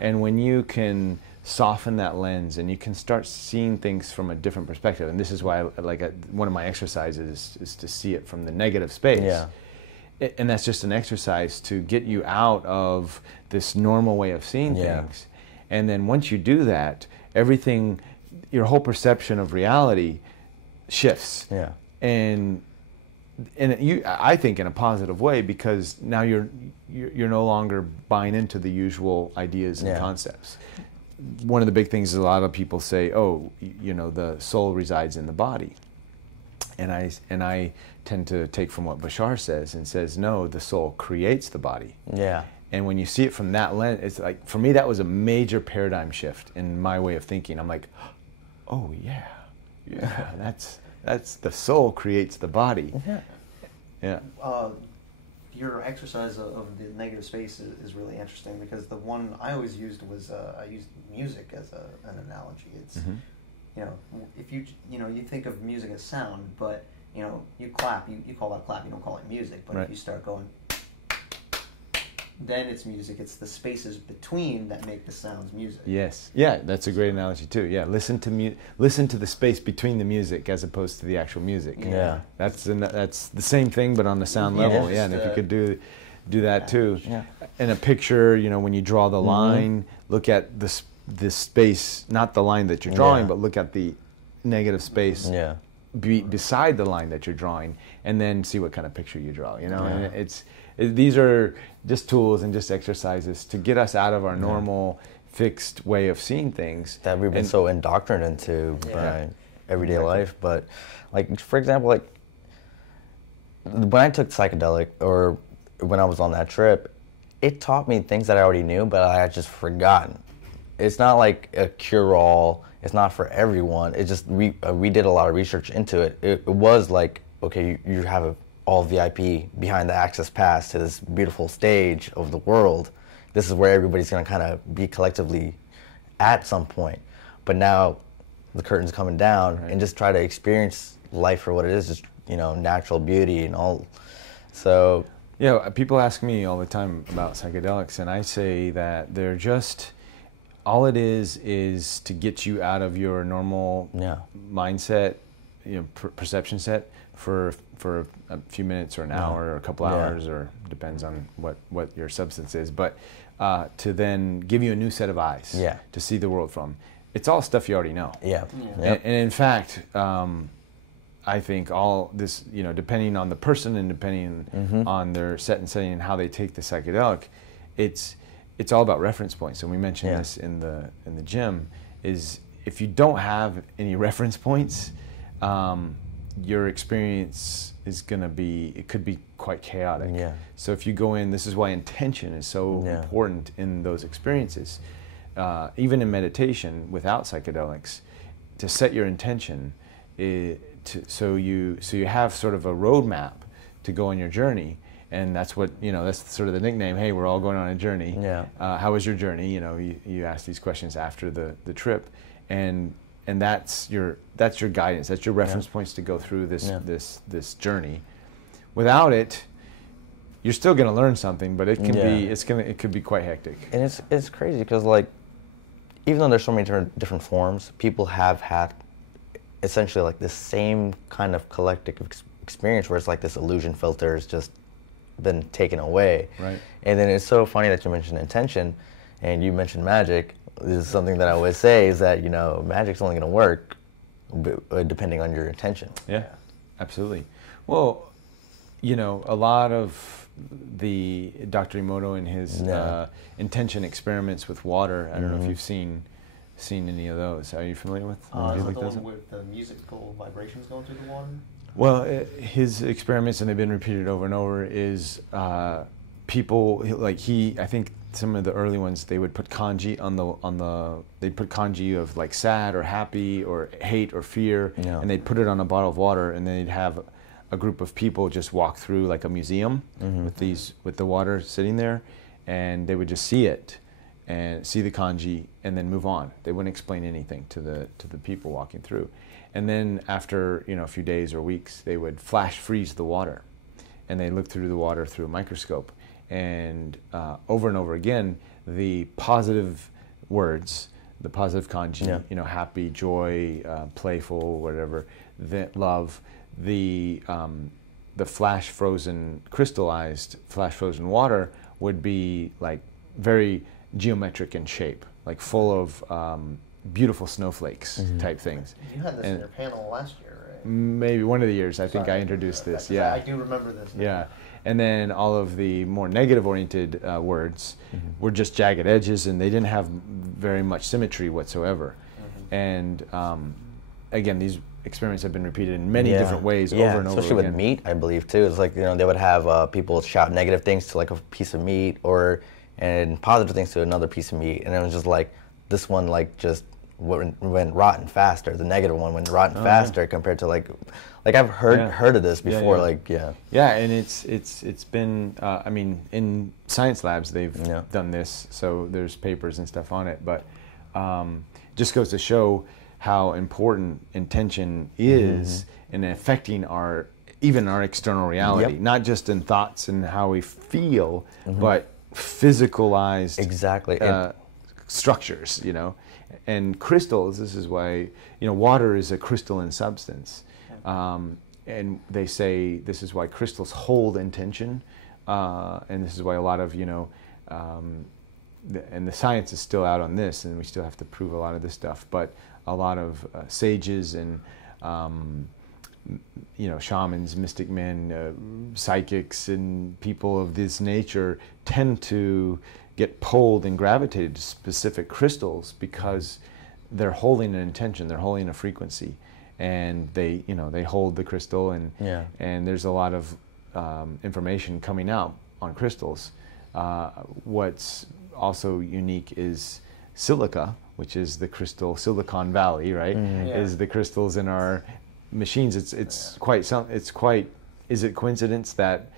and when you can soften that lens and you can start seeing things from a different perspective, and this is why one of my exercises is to see it from the negative space. Yeah. And that's just an exercise to get you out of this normal way of seeing things. And then once you do that, everything, your whole perception of reality shifts. Yeah. And I think in a positive way, because now you're no longer buying into the usual ideas and concepts. One of the big things is a lot of people say, "Oh, the soul resides in the body," and I tend to take from what Bashar says and says, "No, the soul creates the body." Yeah. And when you see it from that lens, it's like, for me, that was a major paradigm shift in my way of thinking. I'm like, "Oh yeah, that's the soul creates the body." Yeah. Your exercise of the negative space is really interesting, because the one I always used was I used music as an analogy. It's if you think of music as sound, but you clap, you call that clap, you don't call it music. But if you start going, then it's music. It's the spaces between that make the sounds music. Yes. Yeah, that's a great analogy too. Yeah, listen to the space between the music as opposed to the actual music. Yeah. That's the same thing, but on the sound level. Yeah, and if you could do that too. Yeah. In a picture, when you draw the line, look at this space, not the line that you're drawing, but look at the negative space beside the line that you're drawing, and then see what kind of picture you draw. And these are just tools and just exercises to get us out of our normal fixed way of seeing things that we've been so indoctrinated into by everyday life. But for example, when I took psychedelic, or when I was on that trip, it taught me things that I already knew, but I had just forgotten. It's not like a cure-all. It's not for everyone. It's just we did a lot of research into it. It was like, okay, you have all VIP behind the access pass to this beautiful stage of the world. This is where everybody's going to kind of be collectively at some point. But now the curtain's coming down, and just try to experience life for what it is, just natural beauty and all. So people ask me all the time about psychedelics, and I say that they're just, all it is to get you out of your normal mindset, perception set for a few minutes or an hour or a couple hours, or depends on what your substance is, but to then give you a new set of eyes to see the world from. It's all stuff you already know. And in fact, I think all this, depending on the person and depending on their set and setting and how they take the psychedelic, it's all about reference points. And we mentioned this in the gym, is if you don't have any reference points, your experience is going to be, it could be quite chaotic. So if you go in, this is why intention is so important in those experiences. Even in meditation without psychedelics, to set your intention, so you have sort of a roadmap to go on your journey. And that's what, that's sort of the nickname. Hey, we're all going on a journey. How was your journey? You ask these questions after the trip, and that's your guidance. That's your reference points to go through this journey. Without it, you're still going to learn something, but it can it could be quite hectic. And it's crazy because, like, even though there's so many different forms, people have had essentially like the same kind of collective experience where it's like this illusion filter has just been taken away. Right. And then it's so funny that you mentioned intention and you mentioned magic. This is something that I always say is that, magic's only going to work depending on your intention. Yeah, absolutely. Well, a lot of the Dr. Emoto and his intention experiments with water, I don't know if you've seen any of those. Are you familiar with? Is that the one with the musical vibrations going through the water? Well, his experiments, and they've been repeated over and over, is people like I think some of the early ones, they would put kanji they'd put kanji of like sad or happy or hate or fear, and they'd put it on a bottle of water, and then they'd have a group of people just walk through like a museum with the water sitting there, and they would just see it and see the kanji and then move on. They wouldn't explain anything to the people walking through. And then after a few days or weeks, they would flash freeze the water, and they look through the water through a microscope, and over and over again, the positive words, the positive kanji, happy, joy, playful, whatever, love, the flash frozen water would be like very geometric in shape, like full of beautiful snowflakes type things. You had this in your panel last year, right? Maybe one of the years. I think I introduced this. Yeah, I do remember this. Yeah, and then all of the more negative-oriented words were just jagged edges, and they didn't have very much symmetry whatsoever. And again, these experiments have been repeated in many different ways over and over again. Especially with meat, I believe too. It's like they would have people shout negative things to like a piece of meat, and positive things to another piece of meat, and it was just like this one just went rotten faster. The negative one went rotten faster compared to like I've heard of this before. And it's been I mean, in science labs they've done this, so there's papers and stuff on it, but just goes to show how important intention is in affecting even our external reality, not just in thoughts and how we feel, but physicalized structures, and crystals. This is why water is a crystalline substance, and they say this is why crystals hold intention, and this is why a lot of and the science is still out on this, and we still have to prove a lot of this stuff, but a lot of sages and shamans, mystic men, psychics, and people of this nature tend to get pulled and gravitated to specific crystals because they're holding an intention, they're holding a frequency, and they hold the crystal, and there's a lot of information coming out on crystals. What's also unique is silica, which is the crystal, Silicon Valley, right? Is the crystals in our machines. It's quite. Is it coincidence that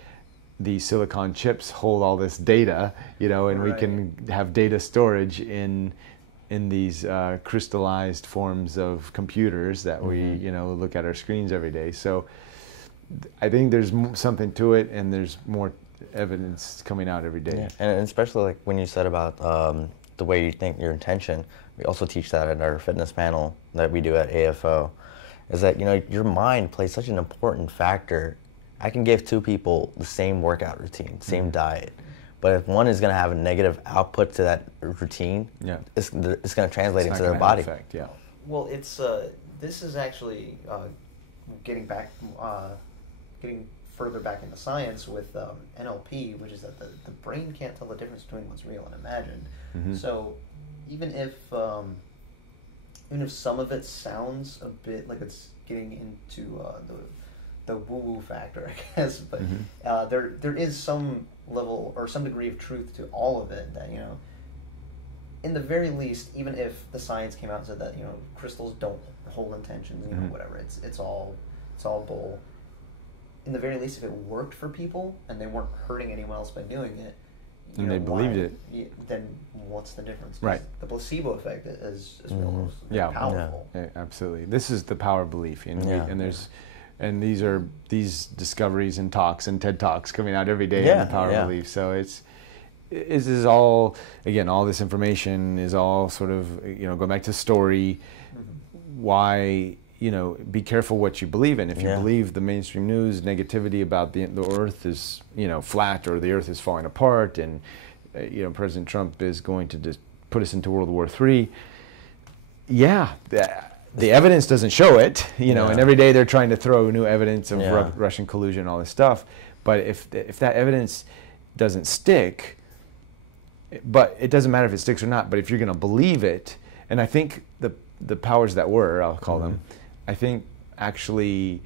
the silicon chips hold all this data, and we can have data storage in these crystallized forms of computers that we look at our screens every day. So I think there's something to it, and there's more evidence coming out every day. And especially like when you said about the way you think your intention, we also teach that at our fitness panel that we do at AFO. is that, you know, your mind plays such an important factor. I can give two people the same workout routine, same diet, but if one is going to have a negative output to that routine, it's going to translate into their body. Effect, yeah. Well, it's this is actually getting further back into science with NLP, which is that the brain can't tell the difference between what's real and imagined. Mm-hmm. So even if some of it sounds a bit like it's getting into the woo-woo factor, I guess, but there is some level or some degree of truth to all of it, that, you know, in the very least, even if the science came out and said that, you know, crystals don't hold intentions, you know, whatever, it's all bull. In the very least, if it worked for people and they weren't hurting anyone else by doing it, and they believed it, then what's the difference? 'Cause right. the placebo effect is real powerful. Yeah, absolutely. This is the power of belief, and these discoveries and talks and TED Talks coming out every day on the power of belief. So this is all, again, all this information is all sort of, you know, going back to story. Why, you know, be careful what you believe in. If you believe the mainstream news negativity about the Earth is, you know, flat, or the Earth is falling apart, and you know, President Trump is going to just put us into World War III. Yeah, the evidence doesn't show it, you know, and every day they're trying to throw new evidence of Russian collusion and all this stuff. But if that evidence doesn't stick, but it doesn't matter if it sticks or not. But if you're going to believe it, and I think the powers that were, I'll call them, I think actually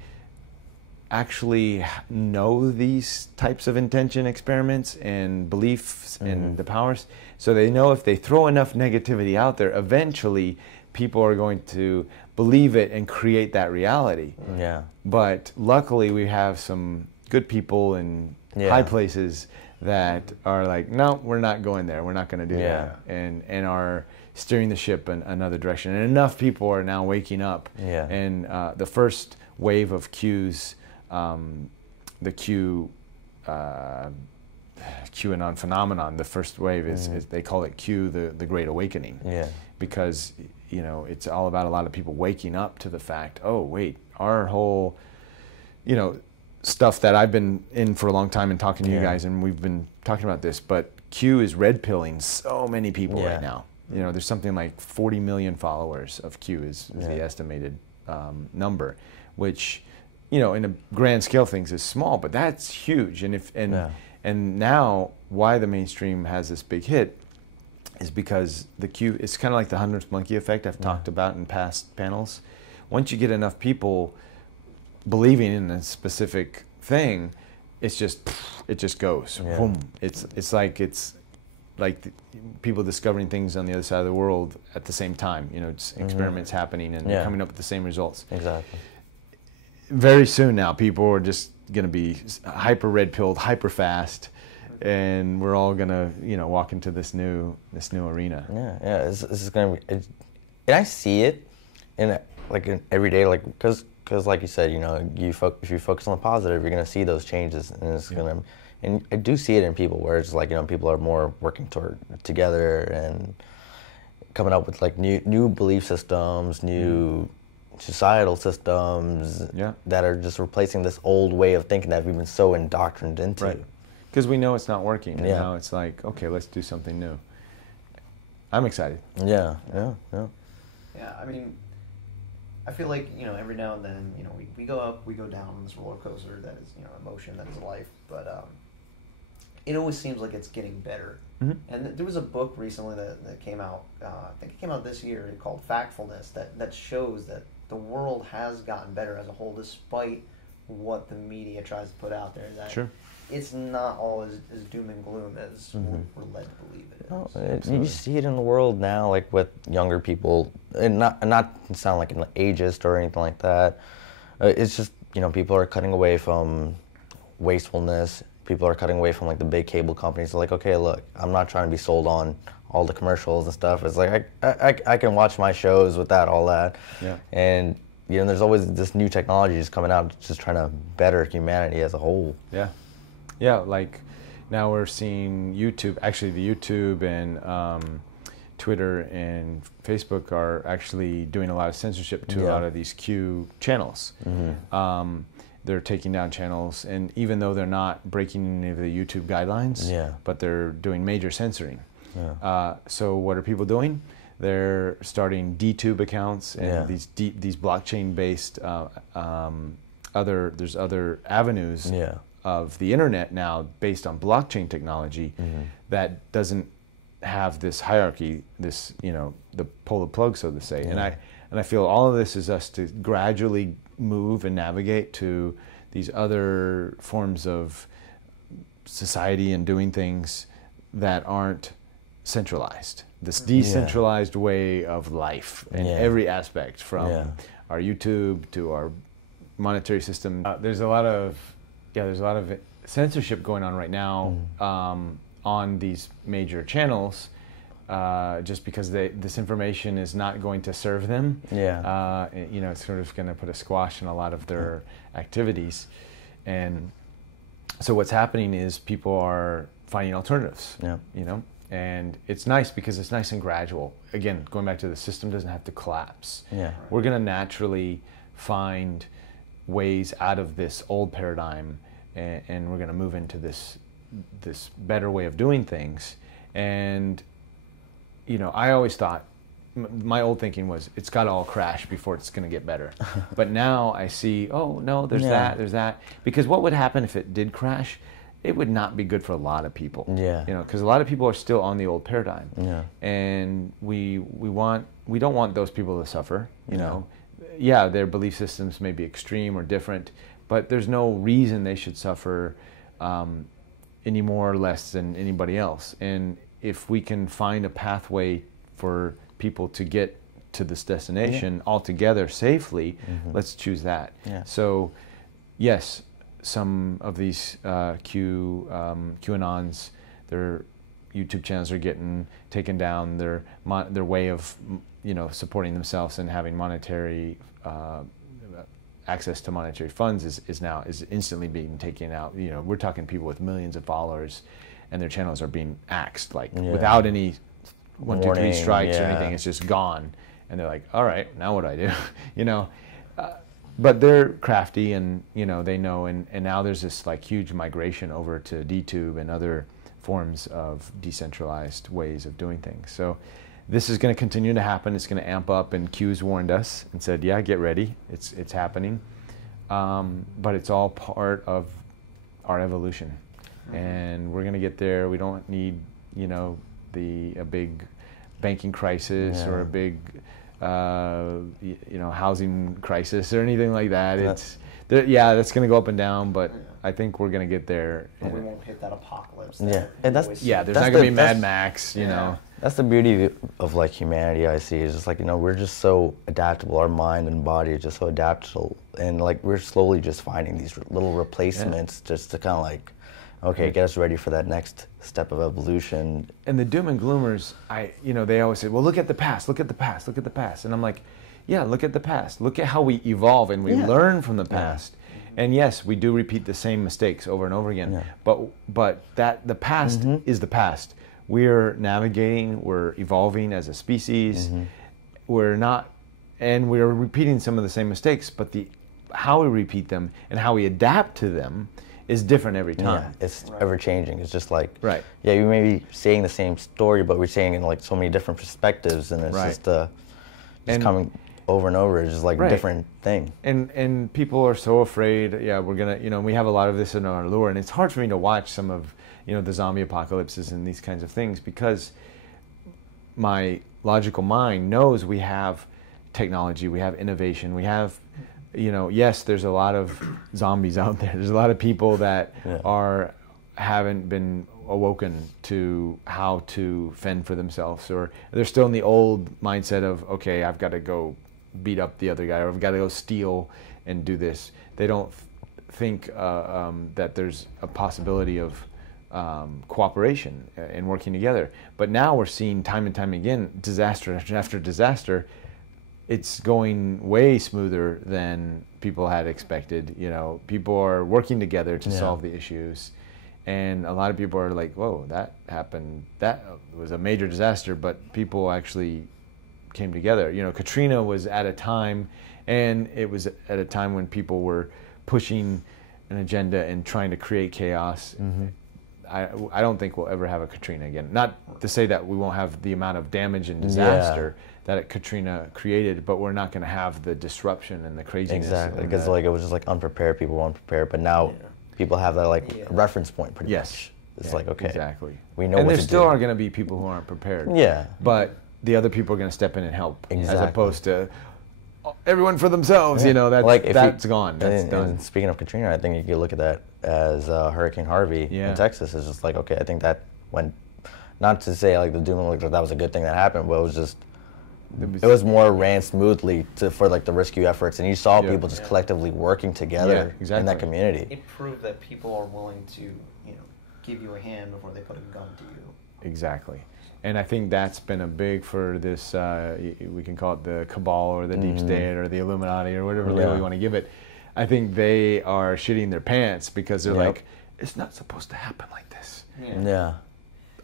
know these types of intention experiments and beliefs and the powers, so they know if they throw enough negativity out there, eventually people are going to believe it and create that reality. Yeah. But luckily we have some good people in high places that are like, no, we're not going there. We're not going to do that, and are steering the ship in another direction. And enough people are now waking up. Yeah. And the first wave of Qs, the QAnon phenomenon, the first wave is they call it Q, the Great Awakening. Yeah. Because, you know, it's all about a lot of people waking up to the fact, oh, wait, our whole, you know, stuff that I've been in for a long time and talking to you guys, and we've been talking about this, but Q is red pilling so many people right now. You know, there's something like 40 million followers of Q is the estimated number, which, you know, in a grand scale of things is small, but that's huge. And now why the mainstream has this big hit is because the Q, it's kind of like the 100th monkey effect I've talked about in past panels. Once you get enough people believing in a specific thing, it just goes. Boom. It's like people discovering things on the other side of the world at the same time. You know, it's experiments happening and coming up with the same results. Exactly. Very soon now, people are just going to be hyper red pilled, hyper fast, and we're all going to, you know, walk into this new arena. Yeah. This is going to be, and I see it in every day, like because like you said, you know, if you focus on the positive, you're going to see those changes, and it's going to. And I do see it in people where it's like, you know, people are more working together and coming up with like new belief systems, new societal systems that are just replacing this old way of thinking that we've been so indoctrined into. Right. Because we know it's not working. And now it's like, okay, let's do something new. I'm excited. Yeah. Yeah, I mean, I feel like, you know, every now and then, you know, we go up, we go down on this roller coaster that is, you know, emotion, that is life, but it always seems like it's getting better. And there was a book recently that came out, I think it came out this year, called Factfulness, that shows that the world has gotten better as a whole, despite what the media tries to put out there. That it's not all as doom and gloom as we're led to believe it is. No, you see it in the world now, like with younger people, and not to sound like an ageist or anything like that. It's just, you know, people are cutting away from wastefulness. People are cutting away from like the big cable companies. They're like, okay, look, I'm not trying to be sold on all the commercials and stuff. It's like I can watch my shows without all that. Yeah. And you know, there's always this new technology just coming out, just trying to better humanity as a whole. Yeah. Yeah, like now we're seeing YouTube, actually the YouTube and Twitter and Facebook are actually doing a lot of censorship to a Yeah. lot of these Q channels. They're taking down channels, and even though they're not breaking any of the YouTube guidelines, Yeah. but they're doing major censoring. Yeah. So what are people doing? They're starting DTube accounts and Yeah. these blockchain-based there's other avenues Yeah. of the internet now based on blockchain technology that doesn't have this hierarchy, this the pull the plug, so to say. Yeah. And I feel all of this is us to gradually move and navigate to these other forms of society and doing things that aren't centralized. This decentralized way of life in every aspect, from our YouTube to our monetary system. There's a lot of censorship going on right now on these major channels, just because this information is not going to serve them. Yeah. It's sort of going to put a squash in a lot of their activities, and so what's happening is people are finding alternatives. Yeah. And it's nice because it's nice and gradual. Again, going back to the system doesn't have to collapse. Yeah. We're going to naturally find ways out of this old paradigm, and we're going to move into this better way of doing things. And I always thought, my old thinking was, it's got to all crash before it's going to get better. But now I see, oh no, there's that. Because what would happen if it did crash? It would not be good for a lot of people. Yeah. Because a lot of people are still on the old paradigm. Yeah. And we don't want those people to suffer. Yeah, their belief systems may be extreme or different, but there's no reason they should suffer any more or less than anybody else. And if we can find a pathway for people to get to this destination altogether safely, let's choose that. Yeah. So, yes, some of these QAnons, their YouTube channels are getting taken down. Their way of supporting themselves and having monetary access to monetary funds is instantly being taken out. We're talking people with millions of followers, and their channels are being axed without any 1, 2, 3 strikes or anything. It's just gone, and they're like, all right, now what do I do? But they're crafty, and they know, and now there's this huge migration over to DTube and other forms of decentralized ways of doing things. So this is going to continue to happen. It's going to amp up, and Q's warned us and said, yeah, get ready. It's happening. But it's all part of our evolution, and we're going to get there. We don't need a big banking crisis or a big housing crisis or anything like that. That's going to go up and down, but I think we're going to get there. But we won't hit that apocalypse. Yeah, and there's not going to be Mad Max. That's the beauty of humanity. I see is just we're just so adaptable. Our mind and body is just so adaptable, and we're slowly just finding these little replacements just to kind of get us ready for that next step of evolution. And the doom and gloomers, they always say, well, look at the past, look at the past, look at the past. And I'm like, yeah, look at the past. Look at how we evolve and we learn from the past. And yes, we do repeat the same mistakes over and over again. Yeah. But the past is the past. We're navigating, we're evolving as a species. We're repeating some of the same mistakes, but how we repeat them and how we adapt to them is different every time. Yeah, it's ever changing. It's just right. Yeah, you may be saying the same story, but we're saying in so many different perspectives, and it's just coming over and over. It's just a different thing. And people are so afraid. Yeah, we're gonna. We have a lot of this in our lore, and it's hard for me to watch some of the zombie apocalypses and these kinds of things because my logical mind knows we have technology, we have innovation, we have. Yes, there's a lot of zombies out there. There's a lot of people that haven't been awoken to how to fend for themselves, or they're still in the old mindset of, okay, I've got to go beat up the other guy, or I've got to go steal and do this. They don't think that there's a possibility of cooperation and working together. But now we're seeing time and time again, disaster after disaster. It's going way smoother than people had expected. People are working together to solve the issues, and a lot of people are like, whoa, that happened, that was a major disaster, but people actually came together. You know, Katrina was at a time, and it was at a time when people were pushing an agenda and trying to create chaos. I don't think we'll ever have a Katrina again. Not to say that we won't have the amount of damage and disaster that Katrina created, but we're not going to have the disruption and the craziness. Exactly, because like it was just like unprepared, people were unprepared, but now people have that like reference point pretty much. It's like, okay, exactly. We know and what there to still do. are going to be people who aren't prepared. Yeah. But the other people are going to step in and help, as Exactly. opposed to everyone for themselves. You know, that's like if that's you, gone. That's done. And speaking of Katrina, I think you could look at that as Hurricane Harvey in Texas. It's just like, okay, I think that went, not to say like the doom and gloom, that was a good thing that happened, but it was just, it was more ran smoothly for like the rescue efforts, and you saw people just collectively working together in that community. It proved that people are willing to, you know, give you a hand before they put a gun to you. Exactly. And I think that's been a big for this, we can call it the cabal or the deep state or the Illuminati or whatever label you want to give it. I think they are shitting their pants because they're like, it's not supposed to happen like this.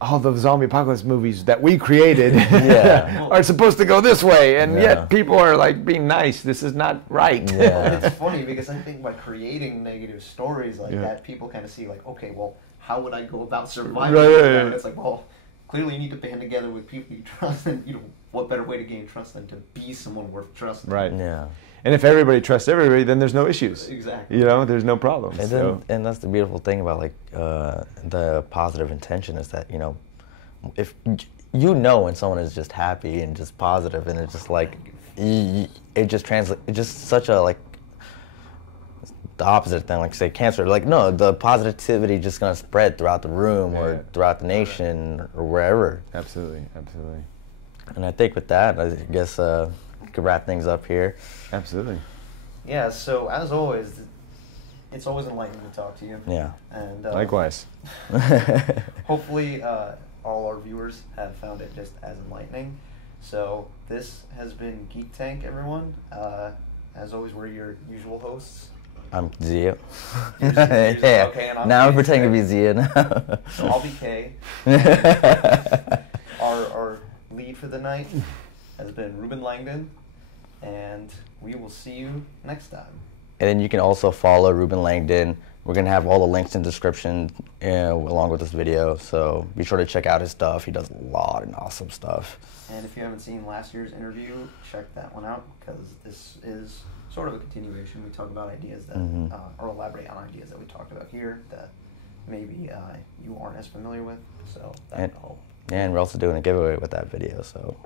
All the zombie apocalypse movies that we created are supposed to go this way, and yet people are like being nice. This is not right. It's funny because I think by creating negative stories like that, people kind of see like, okay, well, how would I go about surviving? And it's like, well, clearly you need to band together with people you trust, and you know, what better way to gain trust than to be someone worth trusting? Right. Yeah. And if everybody trusts everybody, then there's no issues. Exactly. You know, there's no problems. And then, and that's the beautiful thing about like the positive intention is that, you know, if you know when someone is just happy and just positive, and it's just like it just translates. It's just such a like the opposite thing, like say cancer. Like no, the positivity just gonna spread throughout the room or throughout the nation or wherever. Absolutely, absolutely. And I think with that, I guess we could wrap things up here. Absolutely. Yeah. So as always, it's always enlightening to talk to you. Yeah. And likewise. Hopefully, all our viewers have found it just as enlightening. So this has been Geek Tank, everyone. As always, we're your usual hosts. I'm Zia. Yeah. Okay, and now I'm pretending to be Zia now. So I'll be Kay. Our lead for the night has been Ruben Langdon, and we will see you next time. And then you can also follow Ruben Langdon. We're going to have all the links in the description along with this video, so be sure to check out his stuff. He does a lot of awesome stuff. And if you haven't seen last year's interview, check that one out, because this is sort of a continuation. We talk about ideas that, or elaborate on ideas that we talked about here that maybe you aren't as familiar with, so that'll help. Yeah, and we're also doing a giveaway with that video, so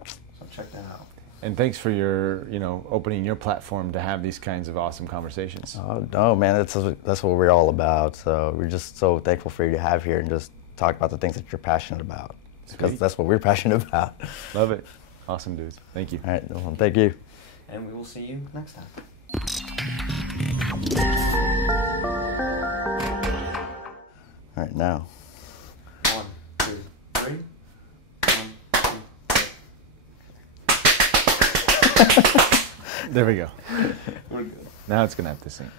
check that out. And thanks for your, opening your platform to have these kinds of awesome conversations. Oh, no, man, that's what we're all about. So we're just so thankful for you to have here and just talk about the things that you're passionate about. Because that's what we're passionate about. Love it. Awesome, dudes. Thank you. All right, well, thank you. And we will see you next time. All right, now. 1, 2, 3. 1, 2. There we go. We're good. Now it's going to have to sync.